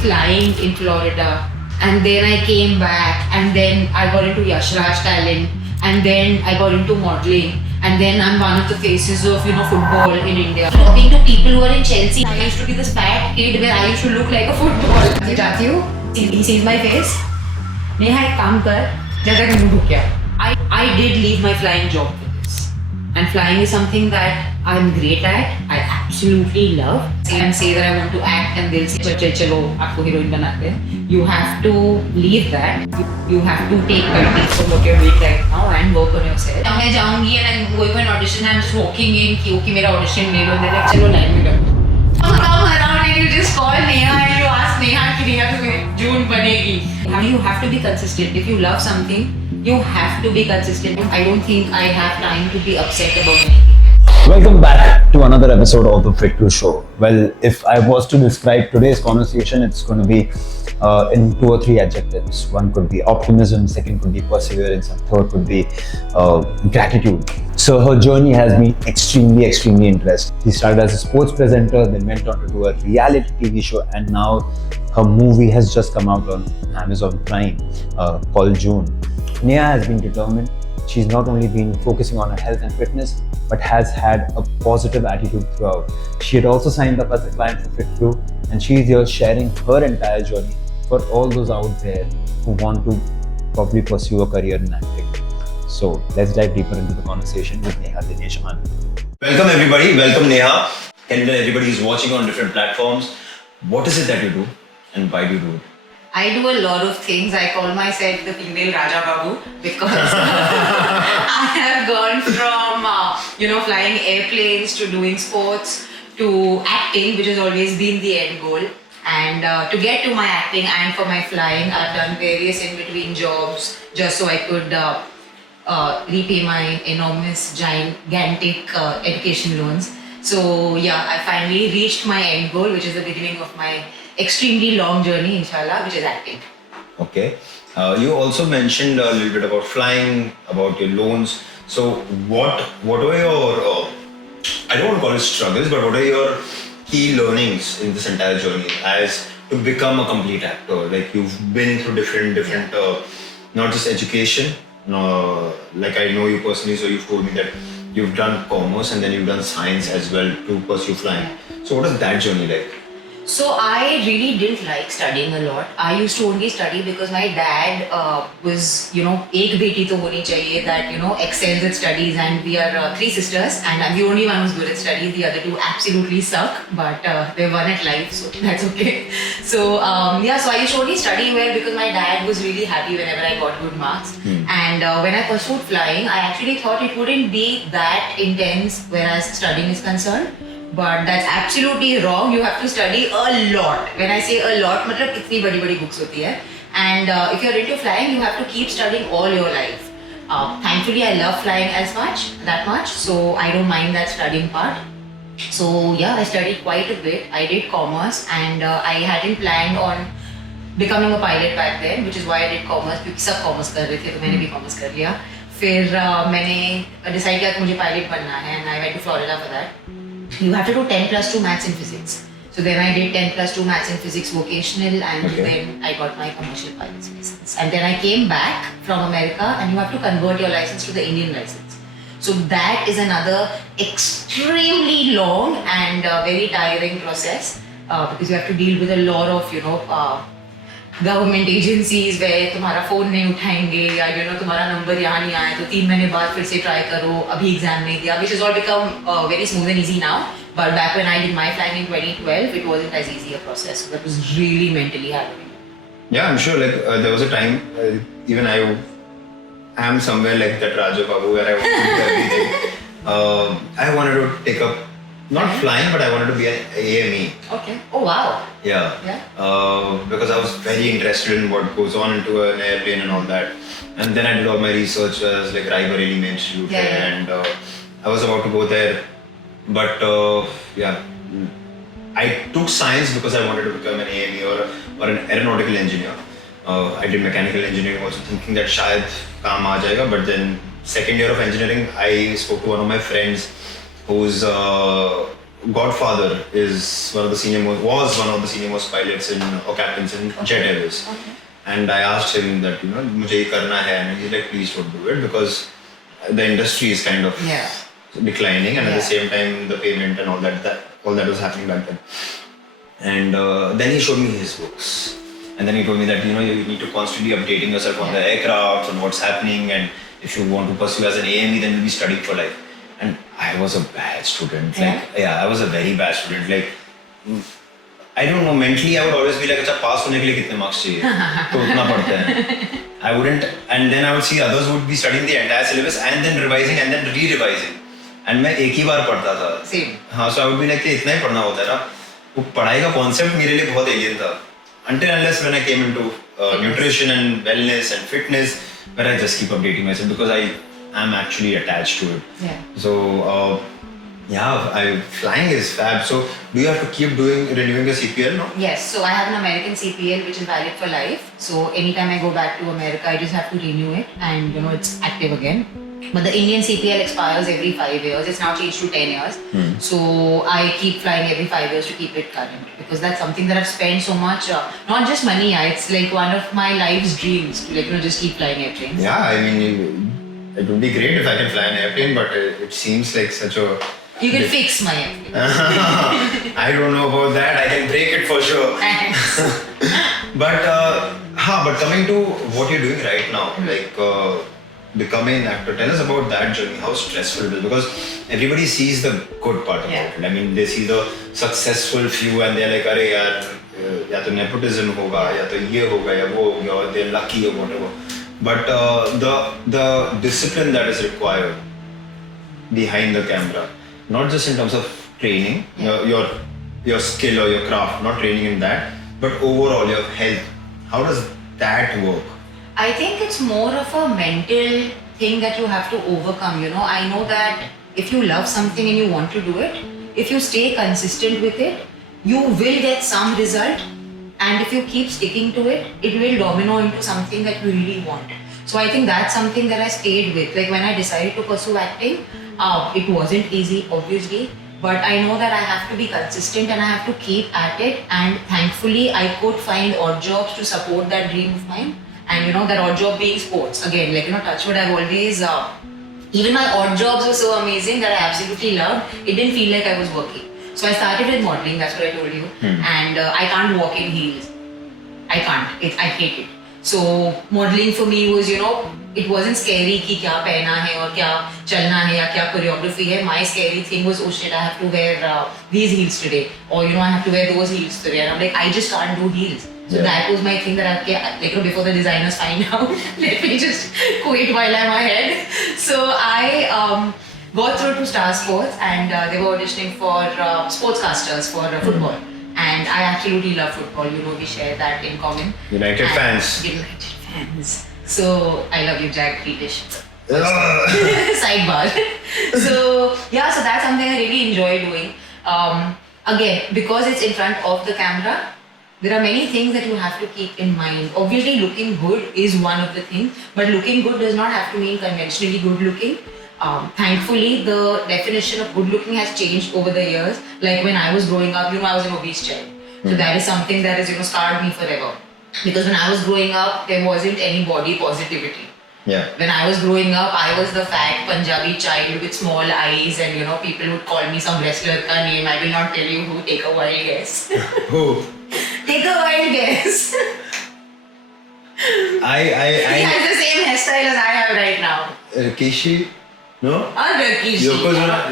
flying in Florida, and then I came back, and then I got into Yash Raj Talent, and then I got into modeling, and then I'm one of the faces of football in India. Talking to people who are in Chelsea, I used to be this fat kid where I used to look like a football. जाती हूँ, he sees my face. Neha एक काम कर, जैसा कि मुझे क्या. I did leave my flying job for this, and flying is something that I'm great at. I absolutely love. And say that I want to act, and they'll say, "चलो, आपको heroine बनाते हैं." You have to leave that. You have to take credit for what you're doing right now and work on yourself. मैं जाऊँगी and I'm going for an audition. I'm just walking in कि okay मेरा audition ले लो. They're like, चलो line में करो. Come around and you just call Neha and you ask Neha कि नेहा तुम्हें जून बनेगी. You have to be consistent. If you love something, you have to be consistent. I don't think I have time to be upset about anything. Welcome back to another episode of the Fit to Show. Well, if I was to describe today's conversation, it's going to be in 2 or 3 adjectives. One could be optimism, second could be perseverance, and third could be gratitude. So her journey has been extremely interesting. She started as a sports presenter, then went on to do a reality TV show, and now her movie has just come out on Amazon Prime called June. Neha has been determined. She's not only been focusing on her health and fitness, but has had a positive attitude throughout. She had also signed up as a client for FitFlu, and she is here sharing her entire journey for all those out there who want to probably pursue a career in acting. So let's dive deeper into the conversation with Neha Dinesh Anand. Welcome everybody, welcome Neha. And everybody is watching on different platforms. What is it that you do and why do you do it? I do a lot of things. I call myself the female Raja Babu because I have gone from flying airplanes to doing sports to acting, which has always been the end goal. And to get to my acting and for my flying, I've done various in-between jobs just so I could repay my enormous, gigantic education loans. So yeah, I finally reached my end goal, which is the beginning of my extremely long journey, inshallah, which is acting. Okay. You also mentioned a little bit about flying, about your loans. So what were your, I don't want to call it struggles, but what are your key learnings in this entire journey as to become a complete actor? Like you've been through different not just education, like I know you personally, so you've told me that you've done commerce and then you've done science as well to pursue flying. So what is that journey like? So I really didn't like studying a lot. I used to only study because my dad was, एक बेटी तो होनी चाहिए that, excels at studies, and we are 3 sisters and I'm the only one who's good at studies. The other 2 absolutely suck, but they're one at life, so that's okay. So so I used to only study well because my dad was really happy whenever I got good marks. And when I pursued flying, I actually thought it wouldn't be that intense whereas studying is concerned. But that's absolutely wrong. You have to study a lot. When I say a lot, मतलब इतनी बड़ी books होती है. And if you're into flying, you have to keep studying all your life. Thankfully, I love flying that much, so I don't mind that studying part. So yeah, I studied quite a bit. I did commerce, and I hadn't planned on becoming a pilot back then, which is why I did commerce. क्योंकि सब commerce कर रहे थे, तो मैंने भी commerce कर लिया. फिर मैंने decide किया कि मुझे pilot बनना है, and I went to Florida for that. You have to do 10+2 maths and physics. So then I did 10+2 maths and physics vocational, and then I got my commercial pilot's license. And then I came back from America, and you have to convert your license to the Indian license. So that is another extremely long and very tiring process because you have to deal with a lot of government agencies where तुम्हारा phone नहीं उठाएंगे या तुम्हारा number यहाँ नहीं आया तो 3 महीने बाद फिर से try करो, अभी exam नहीं दिया, which has all become very smooth and easy now. But back when I did my flying in 2012, it wasn't as easy a process. So that was really mentally harrowing. Yeah, I'm sure. Like there was a time, even I am somewhere like that Raja Babu where I wanted to do everything. I wanted to take up not flying, but I wanted to be an AME. Okay. Oh wow. Yeah. Because I was very interested in what goes on into an airplane and all that. And then I did all my research as like Raebareli Main Institute, and I was about to go there. But I took science because I wanted to become an AME or an aeronautical engineer. I did mechanical engineering also thinking that shayad kaam aa jayega. But then second year of engineering, I spoke to one of my friends who's godfather is was one of the senior most pilots or captains in Jet Airways. Okay. And I asked him that, मुझे ये करना है, and he's like, please don't do it because the industry is kind of Yeah. declining, and at the Yeah. same time the payment and all that was happening back then. And then he showed me his books, and then he told me that you need to constantly updating yourself on the aircraft and what's happening, and if you want to pursue as an AME, then you'll be studying for life. And I was a bad student. I was a very bad student. I don't know, mentally I would always be like, अच्छा पास होने के लिए कितने marks चाहिए? तो उतना पढ़ते हैं. I wouldn't, and then I would see others would be studying the entire syllabus and then revising and then re-revising. And मैं एक ही बार पढ़ता था. Same. हाँ, so I would be like कि इतना ही पढ़ना होता है ना. वो पढ़ाई का concept मेरे लिए बहुत alien था. Until unless when I came into nutrition and wellness and fitness, where I just keep updating myself because I am actually attached to it. Yeah. So flying is fab. So do you have to keep renewing your CPL now? Yes, so I have an American CPL which is valid for life. So anytime I go back to America, I just have to renew it and it's active again. But the Indian CPL expires every 5 years. It's now changed to 10 years. So I keep flying every 5 years to keep it current because that's something that I've spent so much, not just money, it's like one of my life's dreams to just keep flying airplanes. Yeah, I mean, it would be great if I can fly an airplane, but it seems like such a... You can fix my airplane. I don't know about that. I can break it for sure. Thanks. But coming to what you're doing right now, becoming an actor, tell us about that journey. How stressful it is, because everybody sees the good part about it. I mean, they see the successful few and they're like, "Arey yaar, या तो nepotism होगा, या तो ये होगा, या वो होगा, or they're lucky or whatever." But the discipline that is required behind the camera, not just in terms of training, your skill or your craft, not training in that, but overall your health. How does that work? I think it's more of a mental thing that you have to overcome. I know that if you love something and you want to do it, if you stay consistent with it, you will get some result. And if you keep sticking to it, it will domino into something that you really want. So I think that's something that I stayed with. Like when I decided to pursue acting, it wasn't easy, obviously. But I know that I have to be consistent and I have to keep at it. And thankfully, I could find odd jobs to support that dream of mine. And that odd job being sports. Again, touch wood, I've always, even my odd jobs were so amazing that I absolutely loved. It didn't feel like I was working. So I started with modeling, that's what I told you. And I can't walk in heels. I can't. I hate it. So modeling for me was, it wasn't scary कि क्या पहना है और क्या चलना है या क्या choreography है. My scary thing was, oh shit, I have to wear these heels today. Or, I have to wear those heels today. And I'm like, I just can't do heels. So that was my thing that before the designers find out, let me just quit while I'm ahead. So I got through to Star Sports and they were auditioning for sportscasters for football. And I absolutely love football. We share that in common. United fans. United fans. So I love you, Jack Grealish. Sidebar. So that's something I really enjoy doing. Again, because it's in front of the camera, there are many things that you have to keep in mind. Obviously, looking good is one of the things, but looking good does not have to mean conventionally good looking. Thankfully, the definition of good looking has changed over the years. Like when I was growing up, I was an obese child. So that is something that has, scarred me forever. Because when I was growing up, there wasn't any body positivity. Yeah. When I was growing up, I was the fat Punjabi child with small eyes and people would call me some wrestler ka name. I will not tell you who, take a wild guess. Who? Take a wild guess. He has the same hairstyle as I have right now. Rikishi? No? Rikishi. Yokozuna?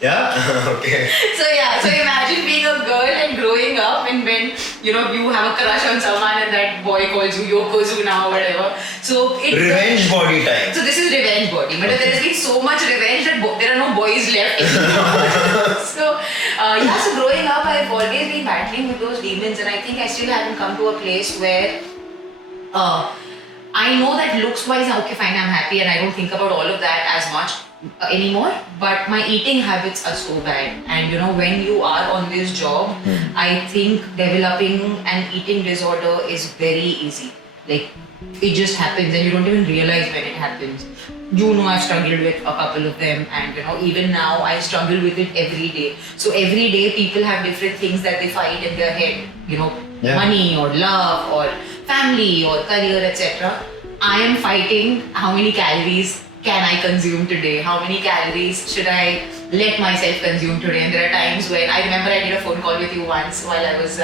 Yeah? Okay. So imagine being a girl and growing up and when, you have a crush on someone and that boy calls you Yokozuna or whatever. So Revenge body time. So this is revenge body. But there has been so much revenge that there are no boys left anymore. So growing up, I've always been battling with those demons and I think I still haven't come to a place where I know that looks-wise, okay, fine, I'm happy and I don't think about all of that as much anymore. But my eating habits are so bad. And when you are on this job, I think developing an eating disorder is very easy. Like, it just happens and you don't even realize when it happens. You know, I've struggled with a couple of them, and even now I struggle with it every day. So every day people have different things that they fight in their head, Yeah. money or love or family or career, etc. I am fighting how many calories can I consume today? How many calories should I let myself consume today? And there are times when I remember I did a phone call with you once while I was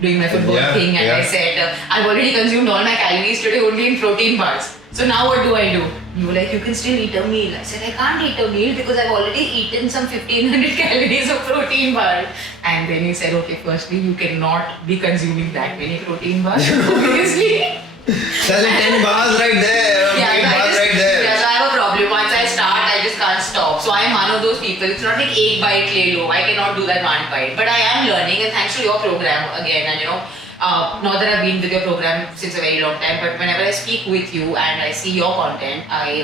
doing my football Yeah, thing, and I yeah. said, I've already consumed all my calories today only in protein bars. So now what do I do? You were like, you can still eat a meal. I said, I can't eat a meal because I've already eaten some 1500 calories of protein bar. And then he said, okay, firstly, you cannot be consuming that many protein bars, obviously. That's like 10 bars right there. 8 bars right there. Yeah, so I have a problem. Once I start, I just can't stop. So I'm one of those people. It's not like एक bite ले लो. I cannot do that one bite. But I am learning, and thanks to your program again. And not that I've been with your program since a very long time, but whenever I speak with you and I see your content, I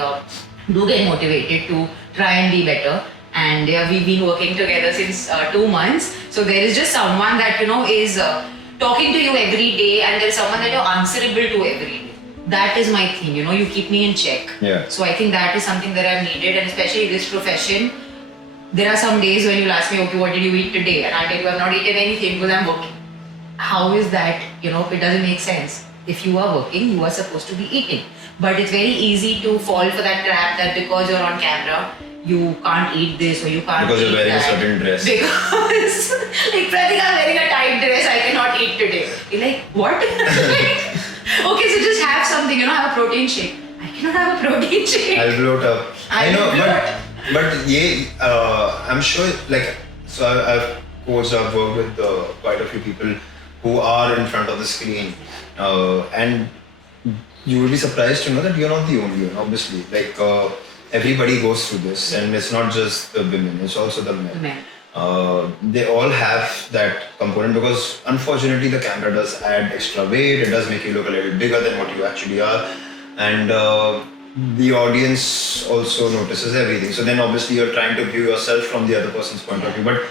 do get motivated to try and be better. And yeah, we've been working together since 2 months. So there is just someone that is talking to you every day, and there's someone that you're answerable to every day. That is my thing, you keep me in check. Yeah. So I think that is something that I've needed, and especially this profession. There are some days when you'll ask me, okay, what did you eat today? And I'll tell you, I've not eaten anything because I'm working. How is that? It doesn't make sense. If you are working, you are supposed to be eating. But it's very easy to fall for that trap that because you're on camera, you can't eat this or you can't Because eat you're wearing a that. certain dress. Because, like, Pratik, I'm wearing a tight dress, I cannot eat today. You're like, what? Okay, so just have something, have a protein shake. I cannot have a protein shake. I'll bloat up. I I'll know, bloat. but I'm sure, like, so I've coached, I've worked with quite a few people who are in front of the screen, and you will be surprised to know that you're not the only one, obviously. Like, everybody goes through this, and it's not just the women, it's also the men. Men. They all have that component because unfortunately the camera does add extra weight, it does make you look a little bigger than what you actually are, and the audience also notices everything. So then obviously you're trying to view yourself from the other person's point of view, but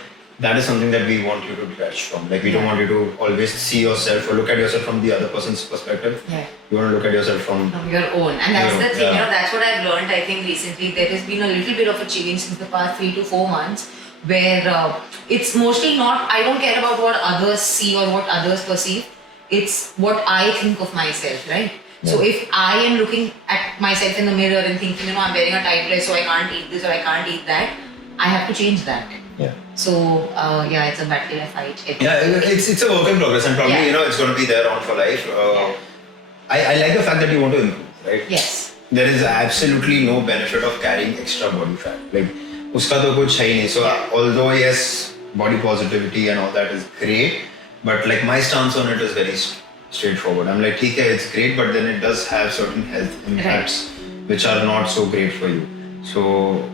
that is something that we want you to detach from. Like, we don't want you to always see yourself or look at yourself from the other person's perspective. Yeah. You want to look at yourself from Your own. And that's Your the own, thing, yeah. that's what I've learned, I think, recently. There has been a little bit of a change since the past 3 to 4 months where it's mostly not, I don't care about what others see or what others perceive. It's what I think of myself, right? So if I am looking at myself in the mirror and thinking, I'm wearing a tight dress, so I can't eat this or I can't eat that, I have to change that. yeah. So it's a battle I fight. Yeah, it's a work in progress, and probably Yeah. it's going to be there on for life. I like the fact that you want to improve, right? Yes. There is absolutely no benefit of carrying extra body fat. Like, uska to kuch hai nahi. So although yes, body positivity and all that is great, but like my stance on it is very straightforward. I'm like, okay, it's great, but then it does have certain health impacts which are not so great for you. So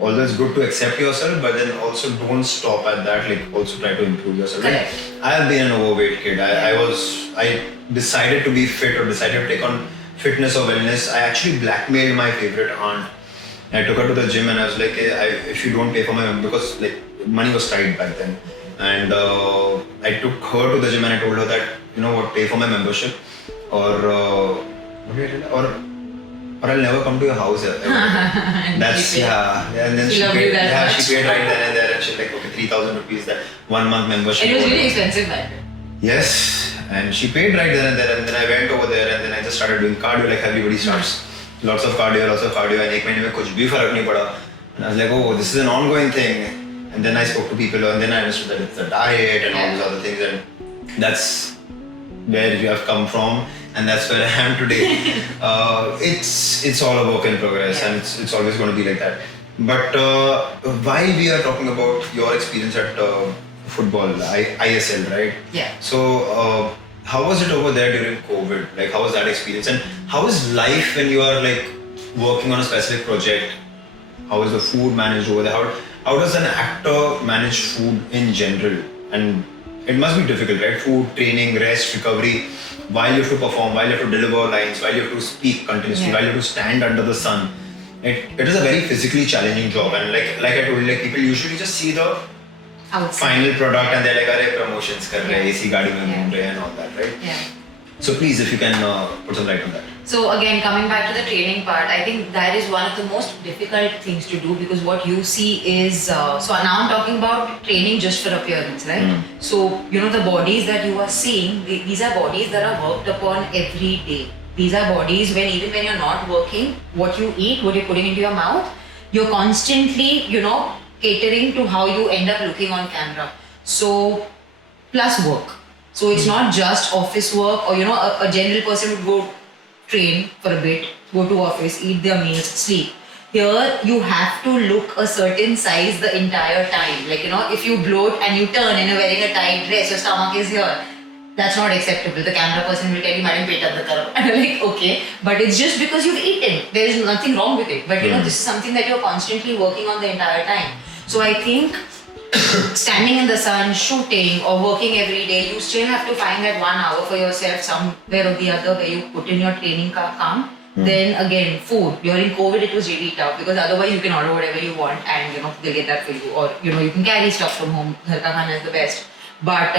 although it's good to accept yourself, but then also don't stop at that. Like, also try to improve yourself. Correct. I have been an overweight kid. I decided to be fit or decided to take on fitness or wellness. I actually blackmailed my favorite aunt. I took her to the gym and I was like, hey, if you don't pay for my because like money was tight back then, and I took her to the gym and I told her that pay for my membership or what did I tell her? Or I'll never come to your house. That's and then she paid. Yeah, she paid right then and there, and she's like, okay, 3,000 rupees that 1 month membership. It was really expensive back then. Yes, and she paid right then and there, and then I went over there, and then I just started doing cardio like everybody starts. Lots of cardio, and एक महीने में कुछ भी फर्क नहीं पड़ा. And I was like, oh, this is an ongoing thing. And then I spoke to people, and then I understood that it's a diet and all these other things, and that's where you have come from, and that's where I am today. It's all a work in progress, and it's always going to be like that. But while we are talking about your experience at football, ISL, right? Yeah. So how was it over there during COVID? Like, how was that experience, and how is life when you are like working on a specific project? How is the food managed over there? How does an actor manage food in general? And it must be difficult, right? Food, training, rest, recovery, while you have to perform, while you have to deliver lines, while you have to speak continuously, while you have to stand under the sun. It is a very physically challenging job, and like I told you, like people usually just see the final product and they're like, "Arey promotions kar rahe, AC gaadi mein ghoom rahe," and all that, right? Yeah. So please, if you can put some light on that. So again, coming back to the training part, I think that is one of the most difficult things to do because what you see is, so now I'm talking about training just for appearance, right? So, the bodies that you are seeing, these are bodies that are worked upon every day. These are bodies even when you're not working, what you eat, what you're putting into your mouth, you're constantly, catering to how you end up looking on camera. So, plus work. So it's not just office work or a general person would go train for a bit, go to office, eat their meals, sleep. Here you have to look a certain size the entire time. Like if you bloat and you turn and you're wearing a tight dress, your stomach is here. That's not acceptable. The camera person will tell you, Madam, peta the karo. And I'm like, okay, but it's just because you've eaten. There is nothing wrong with it. But this is something that you're constantly working on the entire time. So I think standing in the sun, shooting or working every day, you still have to find that 1 hour for yourself somewhere or the other where you put in your training camp. Then again, food. During COVID, it was really tough because otherwise you can order whatever you want and they'll get that for you. Or you can carry stuff from home. Ghar ka khana is the best. But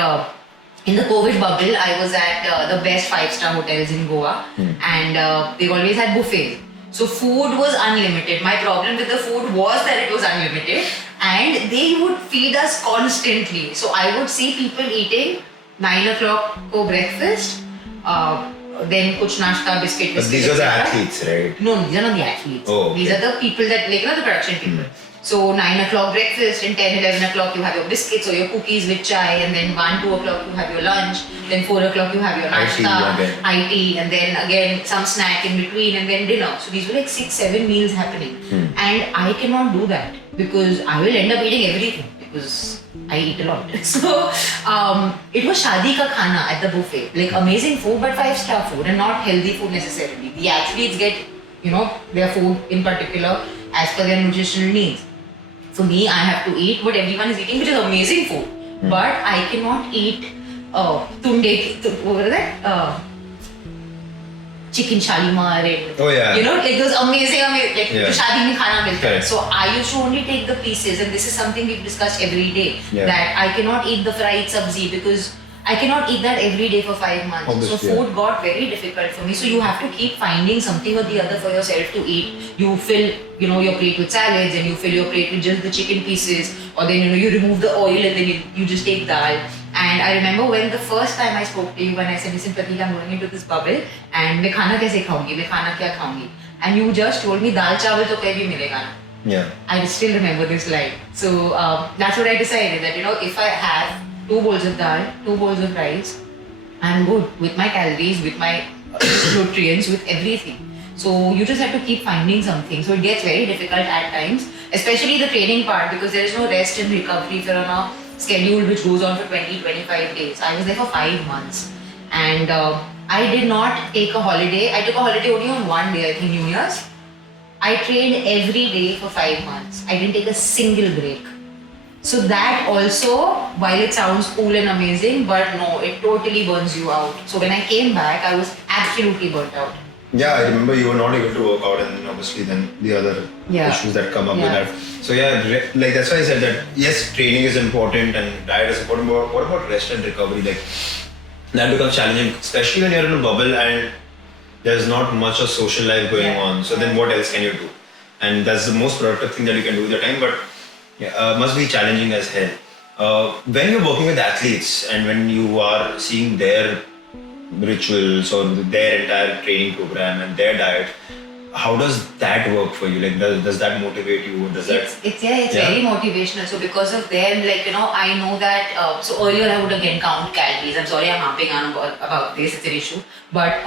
in the COVID bubble, I was at the best 5-star hotels in Goa, and they always had buffets. So food was unlimited. My problem with the food was that it was unlimited, and they would feed us constantly. So I would see people eating 9 o'clock for breakfast, then kuch nashta, biscuit. But these are the athletes, right? No, these are not the athletes. Oh, okay. These are the people that, the production people. So 9 o'clock breakfast, and 10, 11 o'clock you have your biscuits or your cookies with chai, and then 1, 2 o'clock you have your lunch, then 4 o'clock you have your nashta, IT, and then again some snack in between, and then dinner. So these were like 6, 7 meals happening. And I cannot do that because I will end up eating everything because I eat a lot. So it was shadi ka khana at the buffet. Like amazing food, but 5-star food and not healthy food necessarily. The athletes get, their food in particular as per their nutritional needs. For me, I have to eat what everyone is eating, which is amazing food. But I cannot eat what was that? Chicken shalimar and like those amazing like shadi mein khana milta hai. So I used to only take the pieces, and this is something we've discussed every day, that I cannot eat the fried sabzi because I cannot eat that every day for 5 months. Obviously, so food got very difficult for me. So you have to keep finding something or the other for yourself to eat. You fill, your plate with salads, and you fill your plate with just the chicken pieces, or then you remove the oil and then you just take dal. And I remember when the first time I spoke to you, when I said, listen Pratik, I'm going into this bubble and मैं खाना कैसे खाऊंगी, मैं खाना क्या खाऊंगी, and you just told me दाल चावल तो कहीं भी मिलेगा ना. Yeah. I still remember this line. So that's what I decided, that if I have 2 bowls of dal, 2 bowls of rice, I'm good with my calories, with my nutrients, with everything. So you just have to keep finding something. So it gets very difficult at times, especially the training part, because there is no rest and recovery if you're on a schedule which goes on for 20-25 days. I was there for 5 months, and I did not take a holiday. I took a holiday only on one day, I think New Year's. I trained every day for 5 months. I didn't take a single break. So that also, while it sounds cool and amazing, but no, it totally burns you out. So when I came back, I was absolutely burnt out. Yeah, I remember you were not able to work out, and obviously then the other issues that come up with that. So like that's why I said that yes, training is important and diet is important, but what about rest and recovery? Like that becomes challenging, especially when you're in a bubble and there's not much of social life going on. So then what else can you do? And that's the most productive thing that you can do with your time, but must be challenging as hell. When you're working with athletes and when you are seeing their rituals or their entire training program and their diet, how does that work for you? Like, does that motivate you? It's very motivational. So because of them, I know that. So earlier I would again count calories. I'm sorry, I'm harping on about this. It's an issue. But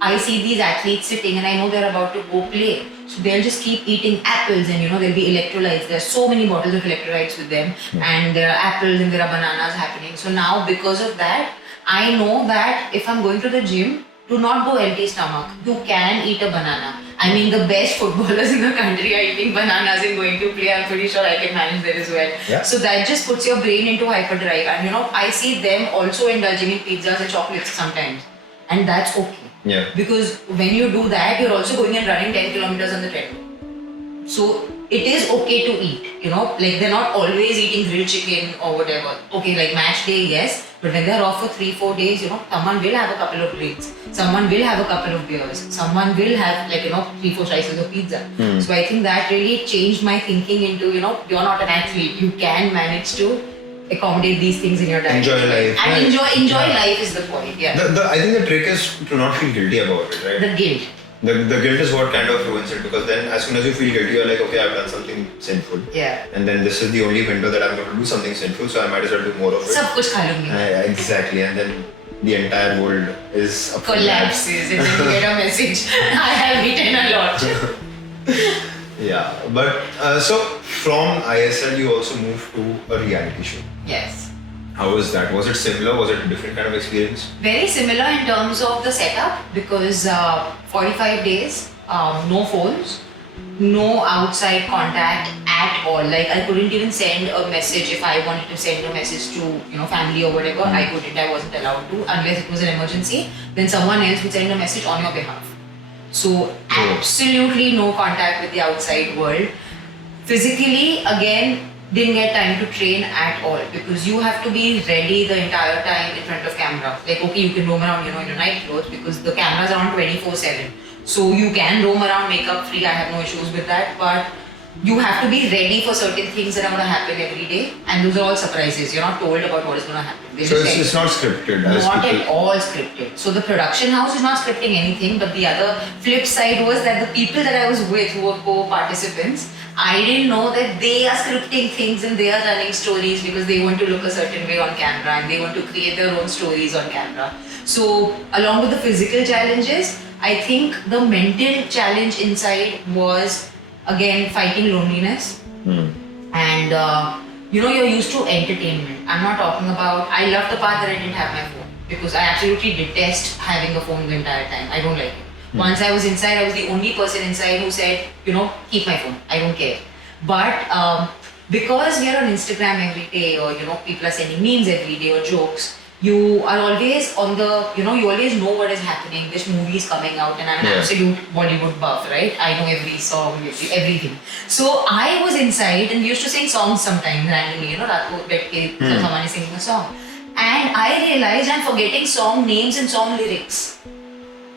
I see these athletes sitting, and I know they're about to go play. So they'll just keep eating apples, and there'll be electrolytes. There's so many bottles of electrolytes with them, and there are apples and there are bananas happening. So now because of that, I know that if I'm going to the gym, do not go empty stomach. You can eat a banana. I mean, the best footballers in the country are eating bananas and going to play. I'm pretty sure I can manage that as well. Yeah. So that just puts your brain into hyperdrive. And I see them also indulging in pizzas and chocolates sometimes. And that's okay. Yeah. Because when you do that, you're also going and running 10 kilometers on the treadmill. So it is okay to eat, you know, like they're not always eating grilled chicken or whatever. Okay, like match day, yes, but when they're off for 3-4 days, you know, someone will have a couple of drinks, someone will have a couple of beers, someone will have, like, you know, 3-4 slices of pizza. So I think that really changed my thinking into, you know, you're not an athlete, you can manage to accommodate these things in your diet. Enjoy life, And right? enjoy Yeah. life is the point, yeah. I think the trick is to not feel guilty about it, right? The guilt. The guilt is what kind of ruins it, because then as soon as you feel guilty, you're like, okay, I've done something sinful. Yeah. And then this is the only window that I'm going to do something sinful, so I might as well do more of it. सब कुछ खा लूंगी. Exactly, and then the entire world is up for grabs. Collapses and then you get a message. I have eaten a lot. Yeah, but so from ISL, you also moved to a reality show. Yes. How was that? Was it similar? Was it a different kind of experience? Very similar in terms of the setup because 45 days, no phones, no outside contact at all. Like I couldn't even send a message if I wanted to send a message to, you know, family or whatever. I couldn't. I wasn't allowed to unless it was an emergency. Then someone else would send a message on your behalf. So absolutely no contact with the outside world. Physically, again, didn't get time to train at all because you have to be ready the entire time in front of camera. Like, okay, you can roam around, you know, in your night clothes because the cameras are on 24/7. So you can roam around makeup free. I have no issues with that, but you have to be ready for certain things that are going to happen every day, and those are all surprises. You're not told about what is going to happen. They So just tell you. it's not scripted. As Not people, at all scripted. So the production house is not scripting anything, but the other flip side was that the people that I was with who were co-participants, I didn't know that they are scripting things and they are running stories because they want to look a certain way on camera and they want to create their own stories on camera. So along with the physical challenges, I think the mental challenge inside was again fighting loneliness. And you know, you're used to entertainment. I'm not talking about, I love the part that I didn't have my phone because I absolutely detest having a phone the entire time. I don't like it. Once I was inside, I was the only person inside who said, you know, keep my phone. I don't care. But because we are on Instagram every day, or you know, people are sending memes every day or jokes, you are always on the, you know, you always know what is happening. This movie is coming out, and I'm an Yeah. absolute Bollywood buff, right? I know every song, everything. So I was inside, and we used to sing songs sometimes randomly, you know, रात को बैठ के someone is singing a song, and I realized I'm forgetting song names and song lyrics.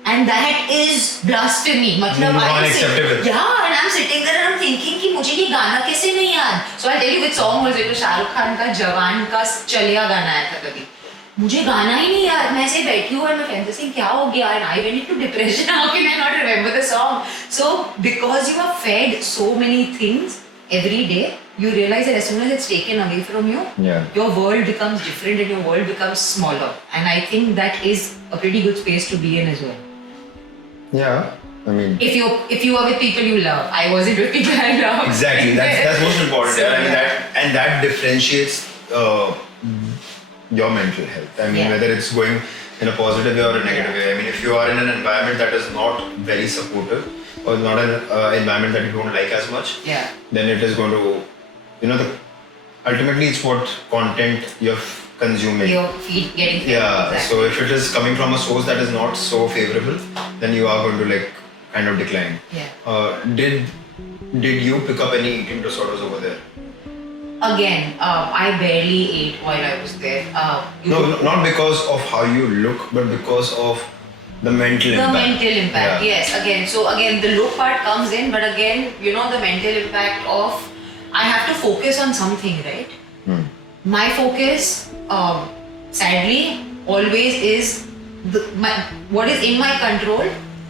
And that is blasphemy. मतलब Unacceptable. Yeah, and I'm sitting there and I'm thinking कि मुझे ये गाना कैसे नहीं याद. So I'll tell you which song was it. Shahrukh Khan का जवान का चलिया गाना आया था कभी. मुझे गाना ही नहीं याद. मैं ऐसे बैठी हूँ और मैं फ्रेंड से क्या हो गया, and I went into depression. How can I not remember the song? So because you are fed so many things every day, you realize that as soon as it's taken away from you, Yeah. your world becomes different and your world becomes smaller. And I think that is a pretty good space to be in as well. yeah, I mean, If you are with people you love. I wasn't with people I love. exactly. That's most important. So, yeah. I mean, yeah. that differentiates your mental health. I mean, Yeah. whether it's going in a positive way or a negative way. I mean, if you are in an environment that is not very supportive or not an environment that you don't like as much, Yeah. then it is going to, you know, ultimately it's what content you're consuming. Your feet getting fed. Yeah, Exactly. so if it is coming from a source that is not so favorable, then you are going to like kind of decline. Yeah. Did you pick up any eating disorders over there? Again, I barely ate while I was there. No, not because of how you look, but because of the mental The impact. mental impact, Yeah. yes. Again, so again, the look part comes in, but again, you know, the mental impact of I have to focus on something, right? My focus, sadly, always is what is in my control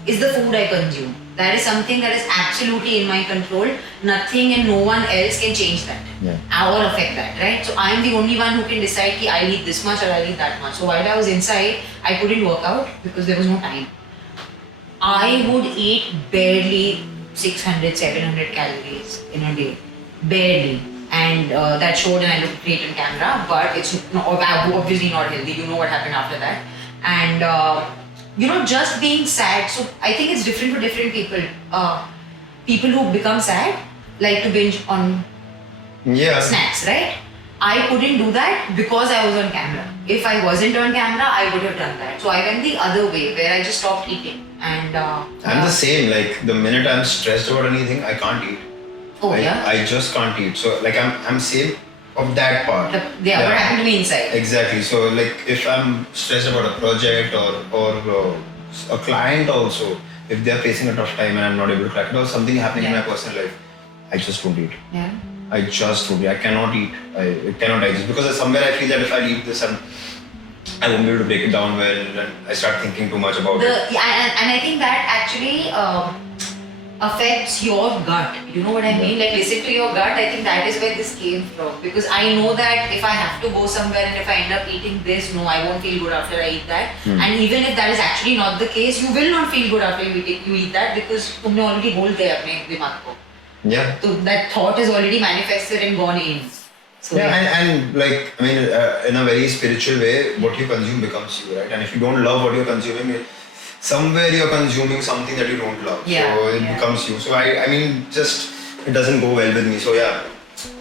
is the food I consume. That is something that is absolutely in my control. Nothing and no one else can change that or affect that, right? So I'm the only one who can decide कि I'll eat this much or I'll eat that much. So while I was inside, I couldn't work out because there was no time. I would eat barely 600, 700 calories in a day. Barely. And that showed and I looked great on camera, but it's obviously not healthy. You know what happened after that. And you know, just being sad. So I think it's different for different people. People who become sad like to binge on Yeah. snacks, right? I couldn't do that because I was on camera. If I wasn't on camera, I would have done that. So I went the other way where I just stopped eating. And I'm the same. Like the minute I'm stressed about anything, I can't eat. Oh, yeah? I just can't eat. So like I'm same of that part. Yeah, what happened to me inside? Exactly. So like if I'm stressed about a project or a client also, if they're facing a tough time and I'm not able to crack it, or something happening in Yeah. my personal life, I just don't eat. Yeah. I just don't eat. I cannot eat. I cannot digest because somewhere I feel that if I eat this, I won't be able to break it down well, and I start thinking too much about it. Yeah, and I think that actually affects your gut. You know what I mean? Like, listen to your gut. I think that is where this came from. Because I know that if I have to go somewhere and if I end up eating this, no, I won't feel good after I eat that. And even if that is actually not the case, you will not feel good after you eat that because तुमने already बोल दिया अपने दिमाग को. Yeah. So that thought is already manifested and gone in. So Yeah, and like I mean, in a very spiritual way, what you consume becomes you, right? And if you don't love what you're consuming, somewhere you're consuming something that you don't love. Yeah, So it yeah. becomes you. So I mean, just it doesn't go well with me. So yeah,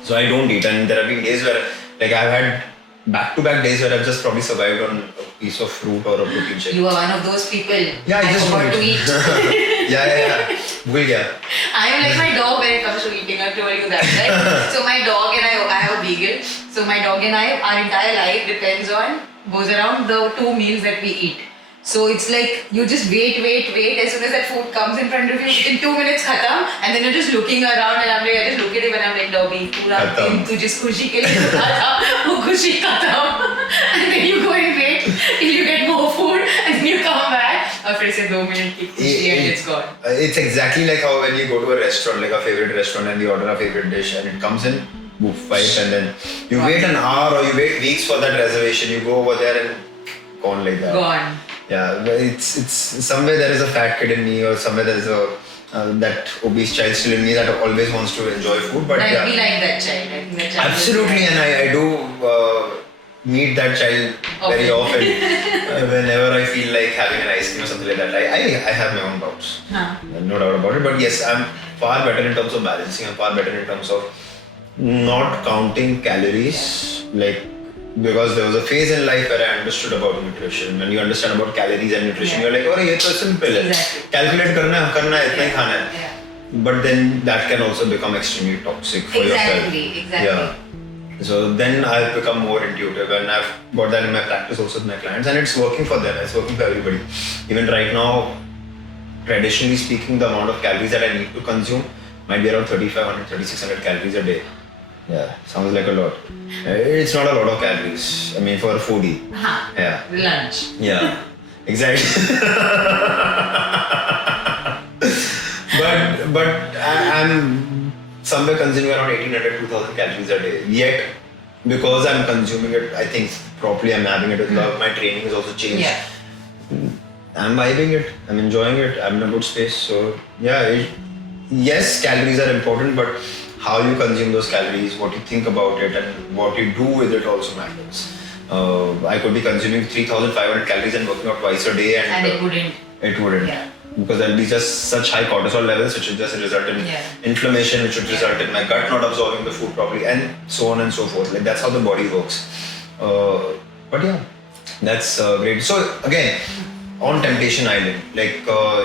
so I don't eat, and there have been days where like I've had back-to-back days where I've just probably survived on a piece of fruit or a protein shake. you are one of those people. Yeah, I just forgot don't to eat. yeah. Will yeah. I am like my dog when it comes to eating. I've told you that, right? So my dog and I have a beagle. So my dog and I, our entire life depends on, goes around the 2 meals that we eat. So it's like you just wait. As soon as that food comes in front of you, within 2 minutes khatam, and then you're just looking around, and I just look at him and I'm like, doggy, पूरा दिन तू जिस खुशी के लिए रुका था, वो खुशी खत्म. And then you go and wait till you get more food, and then you come back. और फिर से 2 minute की खुशी and it's gone. It's exactly like how when you go to a restaurant, like a favorite restaurant, and you order a favorite dish, and it comes in, boof, right, and then you wait an hour or you wait weeks for that reservation. You go over there and gone like that. Gone. Yeah, but it's somewhere there is a fat kid in me, or somewhere there is a that obese child still in me that always wants to enjoy food. But I'd yeah, be like that child. I think that child absolutely, is and I do meet that child very often. Whenever I feel like having an ice cream or something like that, I have my own doubts. Huh. No doubt about it. But yes, I'm far better in terms of balancing. I'm far better in terms of not counting calories. Like, because there was a phase in life where I understood about nutrition. When you understand about calories and nutrition, Yeah. you're like, oh, ये तो simple है. Exactly. Calculate करना है, इतना ही खाना है. Yeah. But then that can also become extremely toxic for yourself. Exactly. Yeah. So then I've become more intuitive, and I've got that in my practice also with my clients, and it's working for them. It's working for everybody. Even right now, traditionally speaking, the amount of calories that I need to consume might be around 3,500, 3,600 calories a day. Yeah, sounds like a lot. It's not a lot of calories. I mean, for a foodie. Huh. Yeah. Lunch. Yeah, exactly. but I'm somewhere consuming around 1,800, 2,000 calories a day. Yet, because I'm consuming it, I think properly, I'm having it with love. My training has also changed. Yeah. I'm vibing it. I'm enjoying it. I'm in a good space. So yeah, yes, calories are important, but how you consume those calories, what you think about it, and what you do with it also matters. I could be consuming 3,500 calories and working out twice a day, And it wouldn't. It wouldn't. Yeah. Because there'll be just such high cortisol levels, which would just result in Yeah. inflammation, which would result in my gut not absorbing the food properly, and so on and so forth. Like that's how the body works. But yeah, that's great. So again, on Temptation Island, like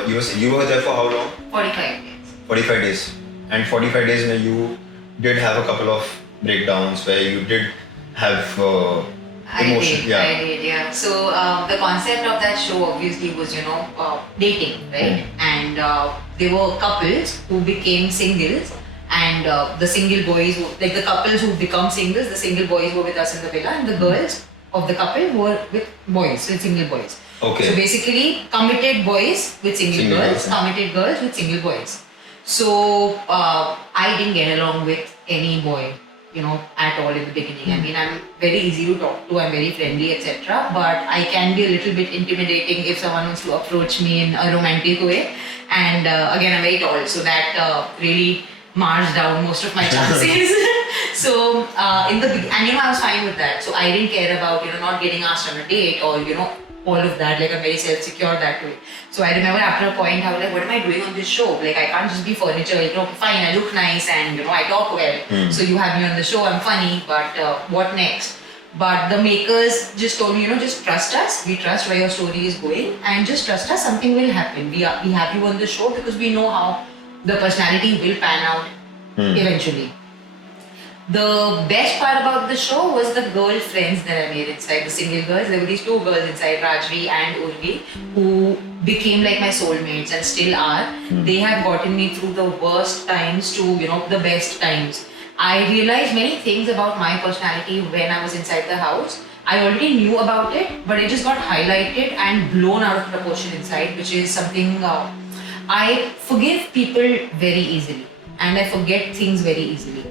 you were there for how long? 45 days. 45 days. And 45 days when you did have a couple of breakdowns where you did have emotion. I did, yeah. So the concept of that show obviously was, dating, right? And there were couples who became singles, and the single boys, like the couples who become singles, the single boys were with us in the villa, and the girls of the couple were with boys, with single boys. Okay. So basically, committed boys with single girls, committed girls with single boys. So I didn't get along with any boy, at all in the beginning. I mean, I'm very easy to talk to, I'm very friendly, etc. But I can be a little bit intimidating if someone wants to approach me in a romantic way. And again, I'm very tall, so that really mars down most of my chances. So in the and I was fine with that. So I didn't care about not getting asked on a date or all of that. Like, I'm very self-secure that way. So I remember after a point I was like, what am I doing on this show? Like, I can't just be furniture. Fine, I look nice and I talk well. So you have me on the show, I'm funny, but what next? But the makers just told me, just trust us. We trust where your story is going, and just trust us. Something will happen. We have you on the show because we know how the personality will pan out eventually. The best part about the show was the girlfriends that I made inside, the single girls. There were these two girls inside, Rajvi and Urvi, who became like my soulmates and still are. They have gotten me through the worst times to, the best times. I realized many things about my personality when I was inside the house. I already knew about it, but it just got highlighted and blown out of proportion inside, which is something I forgive people very easily and I forget things very easily.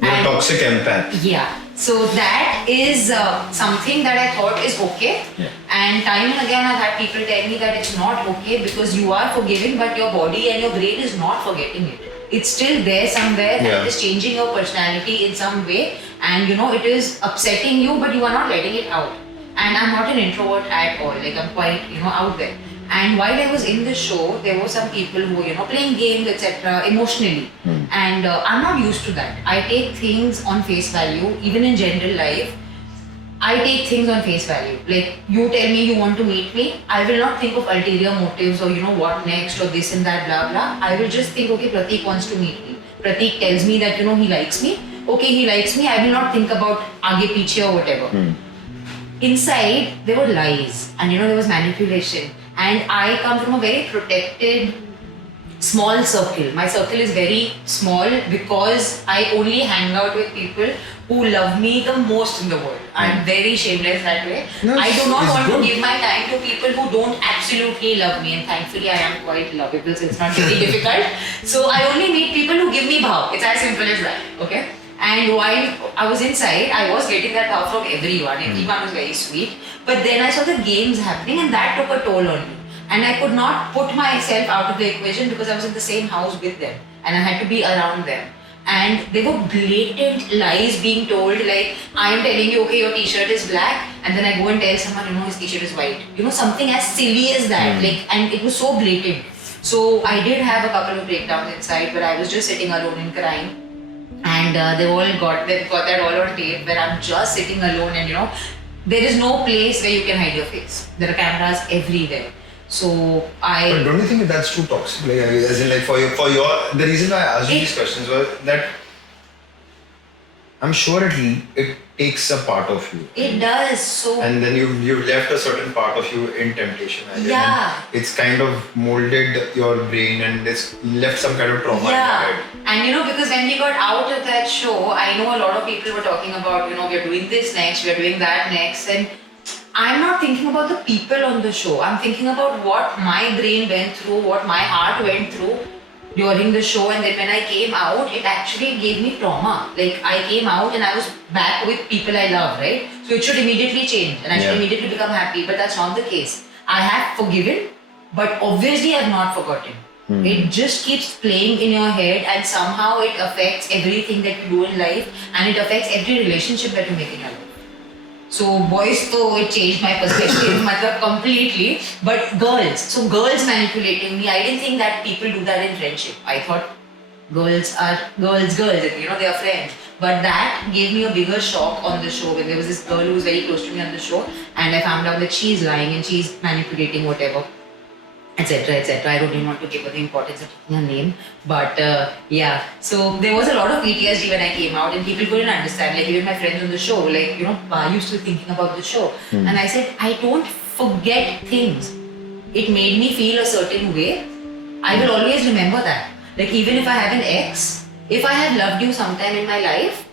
You're a And- toxic empath. Yeah. So that is something that I thought is okay. Yeah. And time and again I've had people tell me that it's not okay because you are forgiving but your body and your brain is not forgetting it. It's still there somewhere and Yeah. it is changing your personality in some way and it is upsetting you but you are not letting it out. And I'm not an introvert at all. Like I'm quite, out there. And while I was in the show, there were some people who were, playing games, etc., emotionally. And I'm not used to that. I take things on face value, even in general life. I take things on face value. Like you tell me you want to meet me, I will not think of ulterior motives or what next or this and that, blah blah. I will just think, okay, Pratik wants to meet me. Pratik tells me that he likes me. Okay, he likes me. I will not think about aage piche or whatever. Inside there were lies and there was manipulation. And I come from a very protected, small circle. My circle is very small because I only hang out with people who love me the most in the world. I'm very shameless that way. No, I do not it's want good. to give my time to people who don't absolutely love me, and thankfully I am quite lovable, so it's not very difficult. So I only meet people who give me bhav. It's as simple as that. Okay. And while I was inside, I was getting that bhav from everyone. Everyone was very sweet. But then I saw the games happening, and that took a toll on me. And I could not put myself out of the equation because I was in the same house with them and I had to be around them. And there were blatant lies being told, like I am telling you, okay, your t-shirt is black, and then I go and tell someone, his t-shirt is white. Something as silly as that. And it was so blatant. So I did have a couple of breakdowns inside, but I was just sitting alone and crying. And they've got that all on tape where I'm just sitting alone and there is no place where you can hide your face. There are cameras everywhere. So But don't you think that's too toxic? Like, as in, like for your, the reason why I asked you these questions was that I'm sure it takes a part of you, it does. So and then you've left a certain part of you in temptation. I guess. Yeah. And it's kind of molded your brain and it's left some kind of trauma in your yeah, head. and because when we got out of that show, I know a lot of people were talking about we're doing this next, we're doing that next, and I'm not thinking about the people on the show. I'm thinking about what my brain went through, what my heart went through during the show, and then when I came out, it actually gave me trauma. Like I came out and I was back with people I love, right? So it should immediately change and I should Yeah. immediately become happy, but that's not the case. I have forgiven, but obviously I've not forgotten. It just keeps playing in your head and somehow it affects everything that you do in life and it affects every relationship that you make in your life. So boys, though it changed my perspective matlab completely, but girls manipulating me, I didn't think that people do that in friendship. I thought girls are girls, and they are friends. But that gave me a bigger shock on the show when there was this girl who was very close to me on the show and I found out that she's lying and she's manipulating whatever, etc., etc. I don't even want to give her the importance of taking her name, but yeah. So there was a lot of PTSD when I came out, and people couldn't understand. Like even my friends on the show, like why are you still thinking about the show? And I said, I don't forget things. It made me feel a certain way. I will always remember that. Like even if I have an ex, if I have loved you sometime in my life,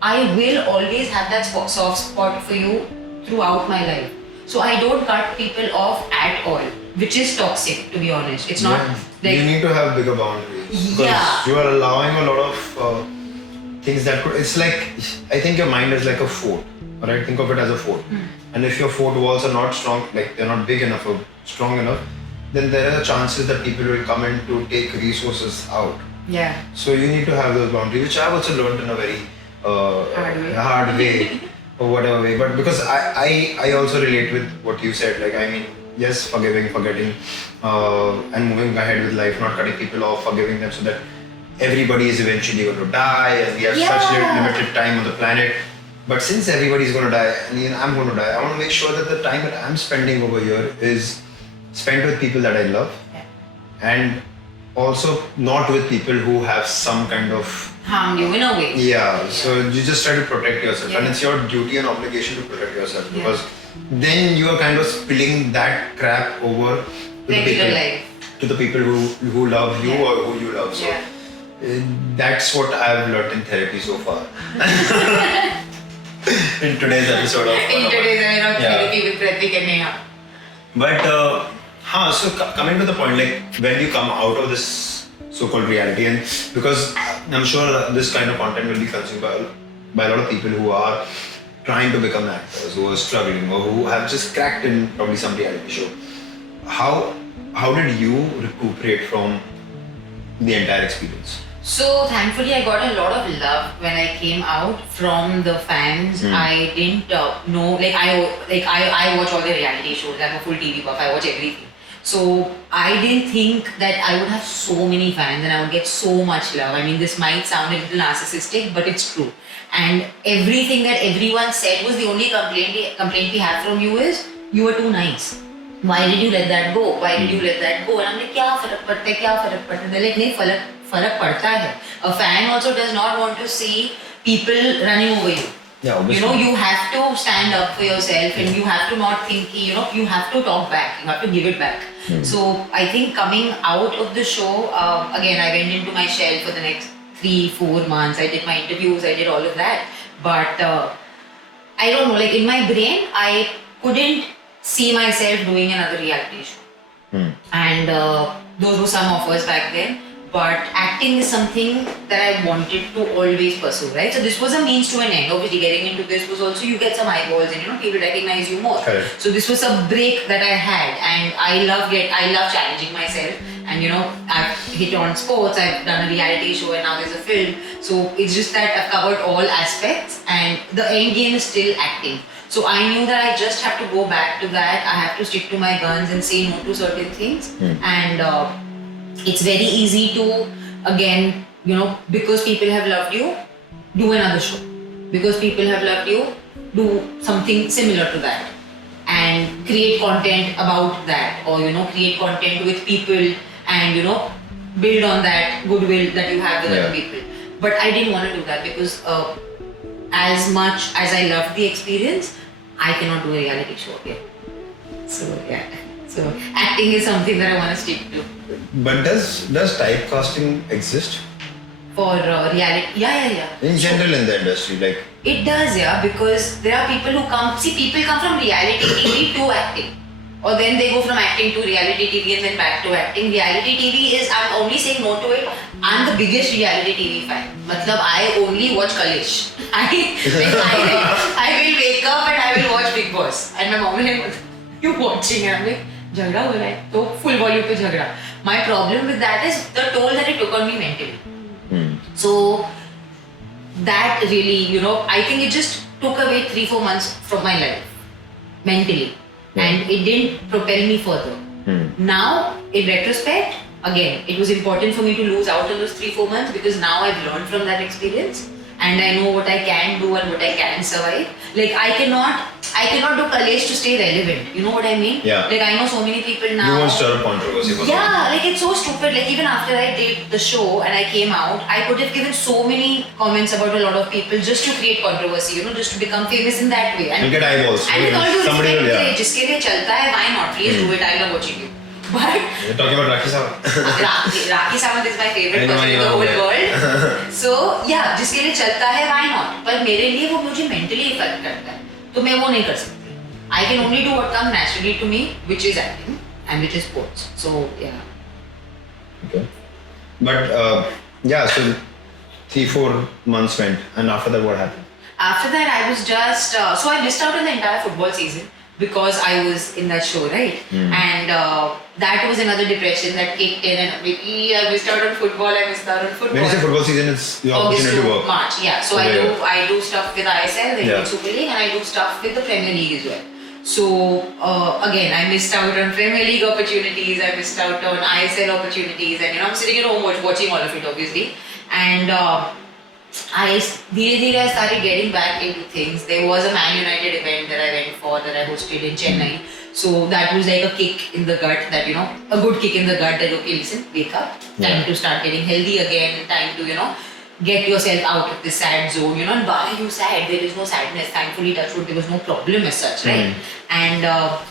I will always have that soft spot for you throughout my life. So I don't cut people off at all, which is toxic, to be honest. It's not you like need to have bigger boundaries. Because Yeah. you are allowing a lot of things that could. It's like, I think your mind is like a fort. Alright, think of it as a fort. And if your fort walls are not strong, like they're not big enough or strong enough, then there are chances that people will come in to take resources out. yeah. So you need to have those boundaries, which I've also learned in a very hard way or whatever way. But because I also relate with what you said. Like I mean, yes, forgiving, forgetting, and moving ahead with life, not cutting people off, forgiving them so that everybody is eventually going to die and we have such limited time on the planet. But since everybody's going to die and I'm going to die, I want to make sure that the time that I'm spending over here is spent with people that I love. Yeah. And also not with people who have some kind of Harm you in a way. so you just try to protect yourself, and Yeah. it's your duty and obligation to protect yourself, Yeah. because then you are kind of spilling that crap over to the Regular people, life. to the people who love you Yeah. or who you love. So Yeah. that's what I've learned in therapy so far. In today's episode of In today's Yeah. therapy with Pratik and Neha. But so coming to the point, like when you come out of this so-called reality, and because I'm sure this kind of content will be consumed by a lot of people who are trying to become actors, who are struggling, or who have just cracked in probably some reality show. How did you recuperate from the entire experience? So thankfully, I got a lot of love when I came out from the fans. I didn't know, I watch all the reality shows. I'm a full TV buff. I watch everything. So I didn't think that I would have so many fans and I would get so much love. I mean, this might sound a little narcissistic, but it's true. And everything that everyone said was the only complaint we have from you is you were too nice. Why did you let that go? Why did you let that go? And I'm like, क्या फर्क पड़ता है? क्या फर्क पड़ता है? They're like, नहीं फर्क पड़ता है. A fan also does not want to see people running over you. Yeah, obviously. You know, you have to stand up for yourself and you have to not think, you have to talk back. You have to give it back. So I think coming out of the show, again, I went into my shell for the next 3-4 months. I did my interviews, I did all of that. But I don't know, like in my brain, I couldn't see myself doing another reality show. And those were some offers back then. But acting is something that I wanted to always pursue, right? So this was a means to an end. Obviously, getting into this was also you get some eyeballs and people recognize you more. Correct. So this was a break that I had, and I love challenging myself. And I've hit on sports, I've done a reality show, and now there's a film. So it's just that I've covered all aspects, and the end game is still acting. So I knew that I just have to go back to that. I have to stick to my guns and say no to certain things. And it's very easy to, again, because people have loved you, do another show. Because people have loved you, do something similar to that. And create content about that. Or, create content with people and, build on that goodwill that you have with Yeah. other people. But I didn't want to do that because as much as I loved the experience, I cannot do a reality show again. So, yeah. So, acting is something that I want to stick to. But does typecasting exist For reality, yeah. in general in the industry? Like, It does, yeah, because there are people who people come from reality TV to acting. Or then they go from acting to reality TV and then back to acting. Reality TV is, I'm only saying no to it. I'm the biggest reality TV fan. Matlab, I only watch Kalish. I will wake up and I will watch Big Boss. And my mom will like, you're watching? And I'm like, झगड़ा हो रहा है तो full volume पे झगड़ा. My problem with that is the toll that it took on me mentally. So that really, I think it just took away 3-4 months from my life mentally, and it didn't propel me further. Now, in retrospect, again, it was important for me to lose out on those 3-4 months because now I've learned from that experience and I know what I can do and what I can survive. Like I cannot do Kalesh to stay relevant. You know what I mean? Yeah. Like I know so many people now. you won't stir up controversy. for Yeah, like it's so stupid. Like even after I did the show and I came out, I could have given so many comments about a lot of people just to create controversy, just to become famous in that way. And get eyeballs. And with all due Somebody respect, will, yeah. जिसके लिए चलता है, why not? Please do it. I love watching you. But You're talking about Rakhi Sawant. Rakhi Sawant is my favorite I know, person in I the know, whole yeah. world. So yeah, जिसके लिए चलता है, why not? पर मेरे लिए वो मुझे mentally affect करता है, तो मैं वो नहीं कर सकती. I can only do what comes naturally to me, which is acting and which is sports. So yeah. Okay. But so 3-4 months went, and after that, what happened? After that, I was just so I missed out on the entire football season because I was in that show, right? And that was another depression that kicked in, and I missed out on football. I missed out on football. When you say football season, it's your August opportunity to to work. March, yeah. So Okay. I do stuff with ISL, the Indian Yeah. Super League, and I do stuff with the Premier League as well. So again, I missed out on Premier League opportunities. I missed out on ISL opportunities, and I'm sitting at home watching all of it, obviously. And I started getting back into things. There was a Man United event that I went for that I hosted in Chennai. So that was like a kick in the gut that, a good kick in the gut that, okay, listen, wake up, time to start getting healthy again, time to, get yourself out of this sad zone, and why are you sad? There is no sadness. Thankfully, touch wood, there was no problem as such, right? And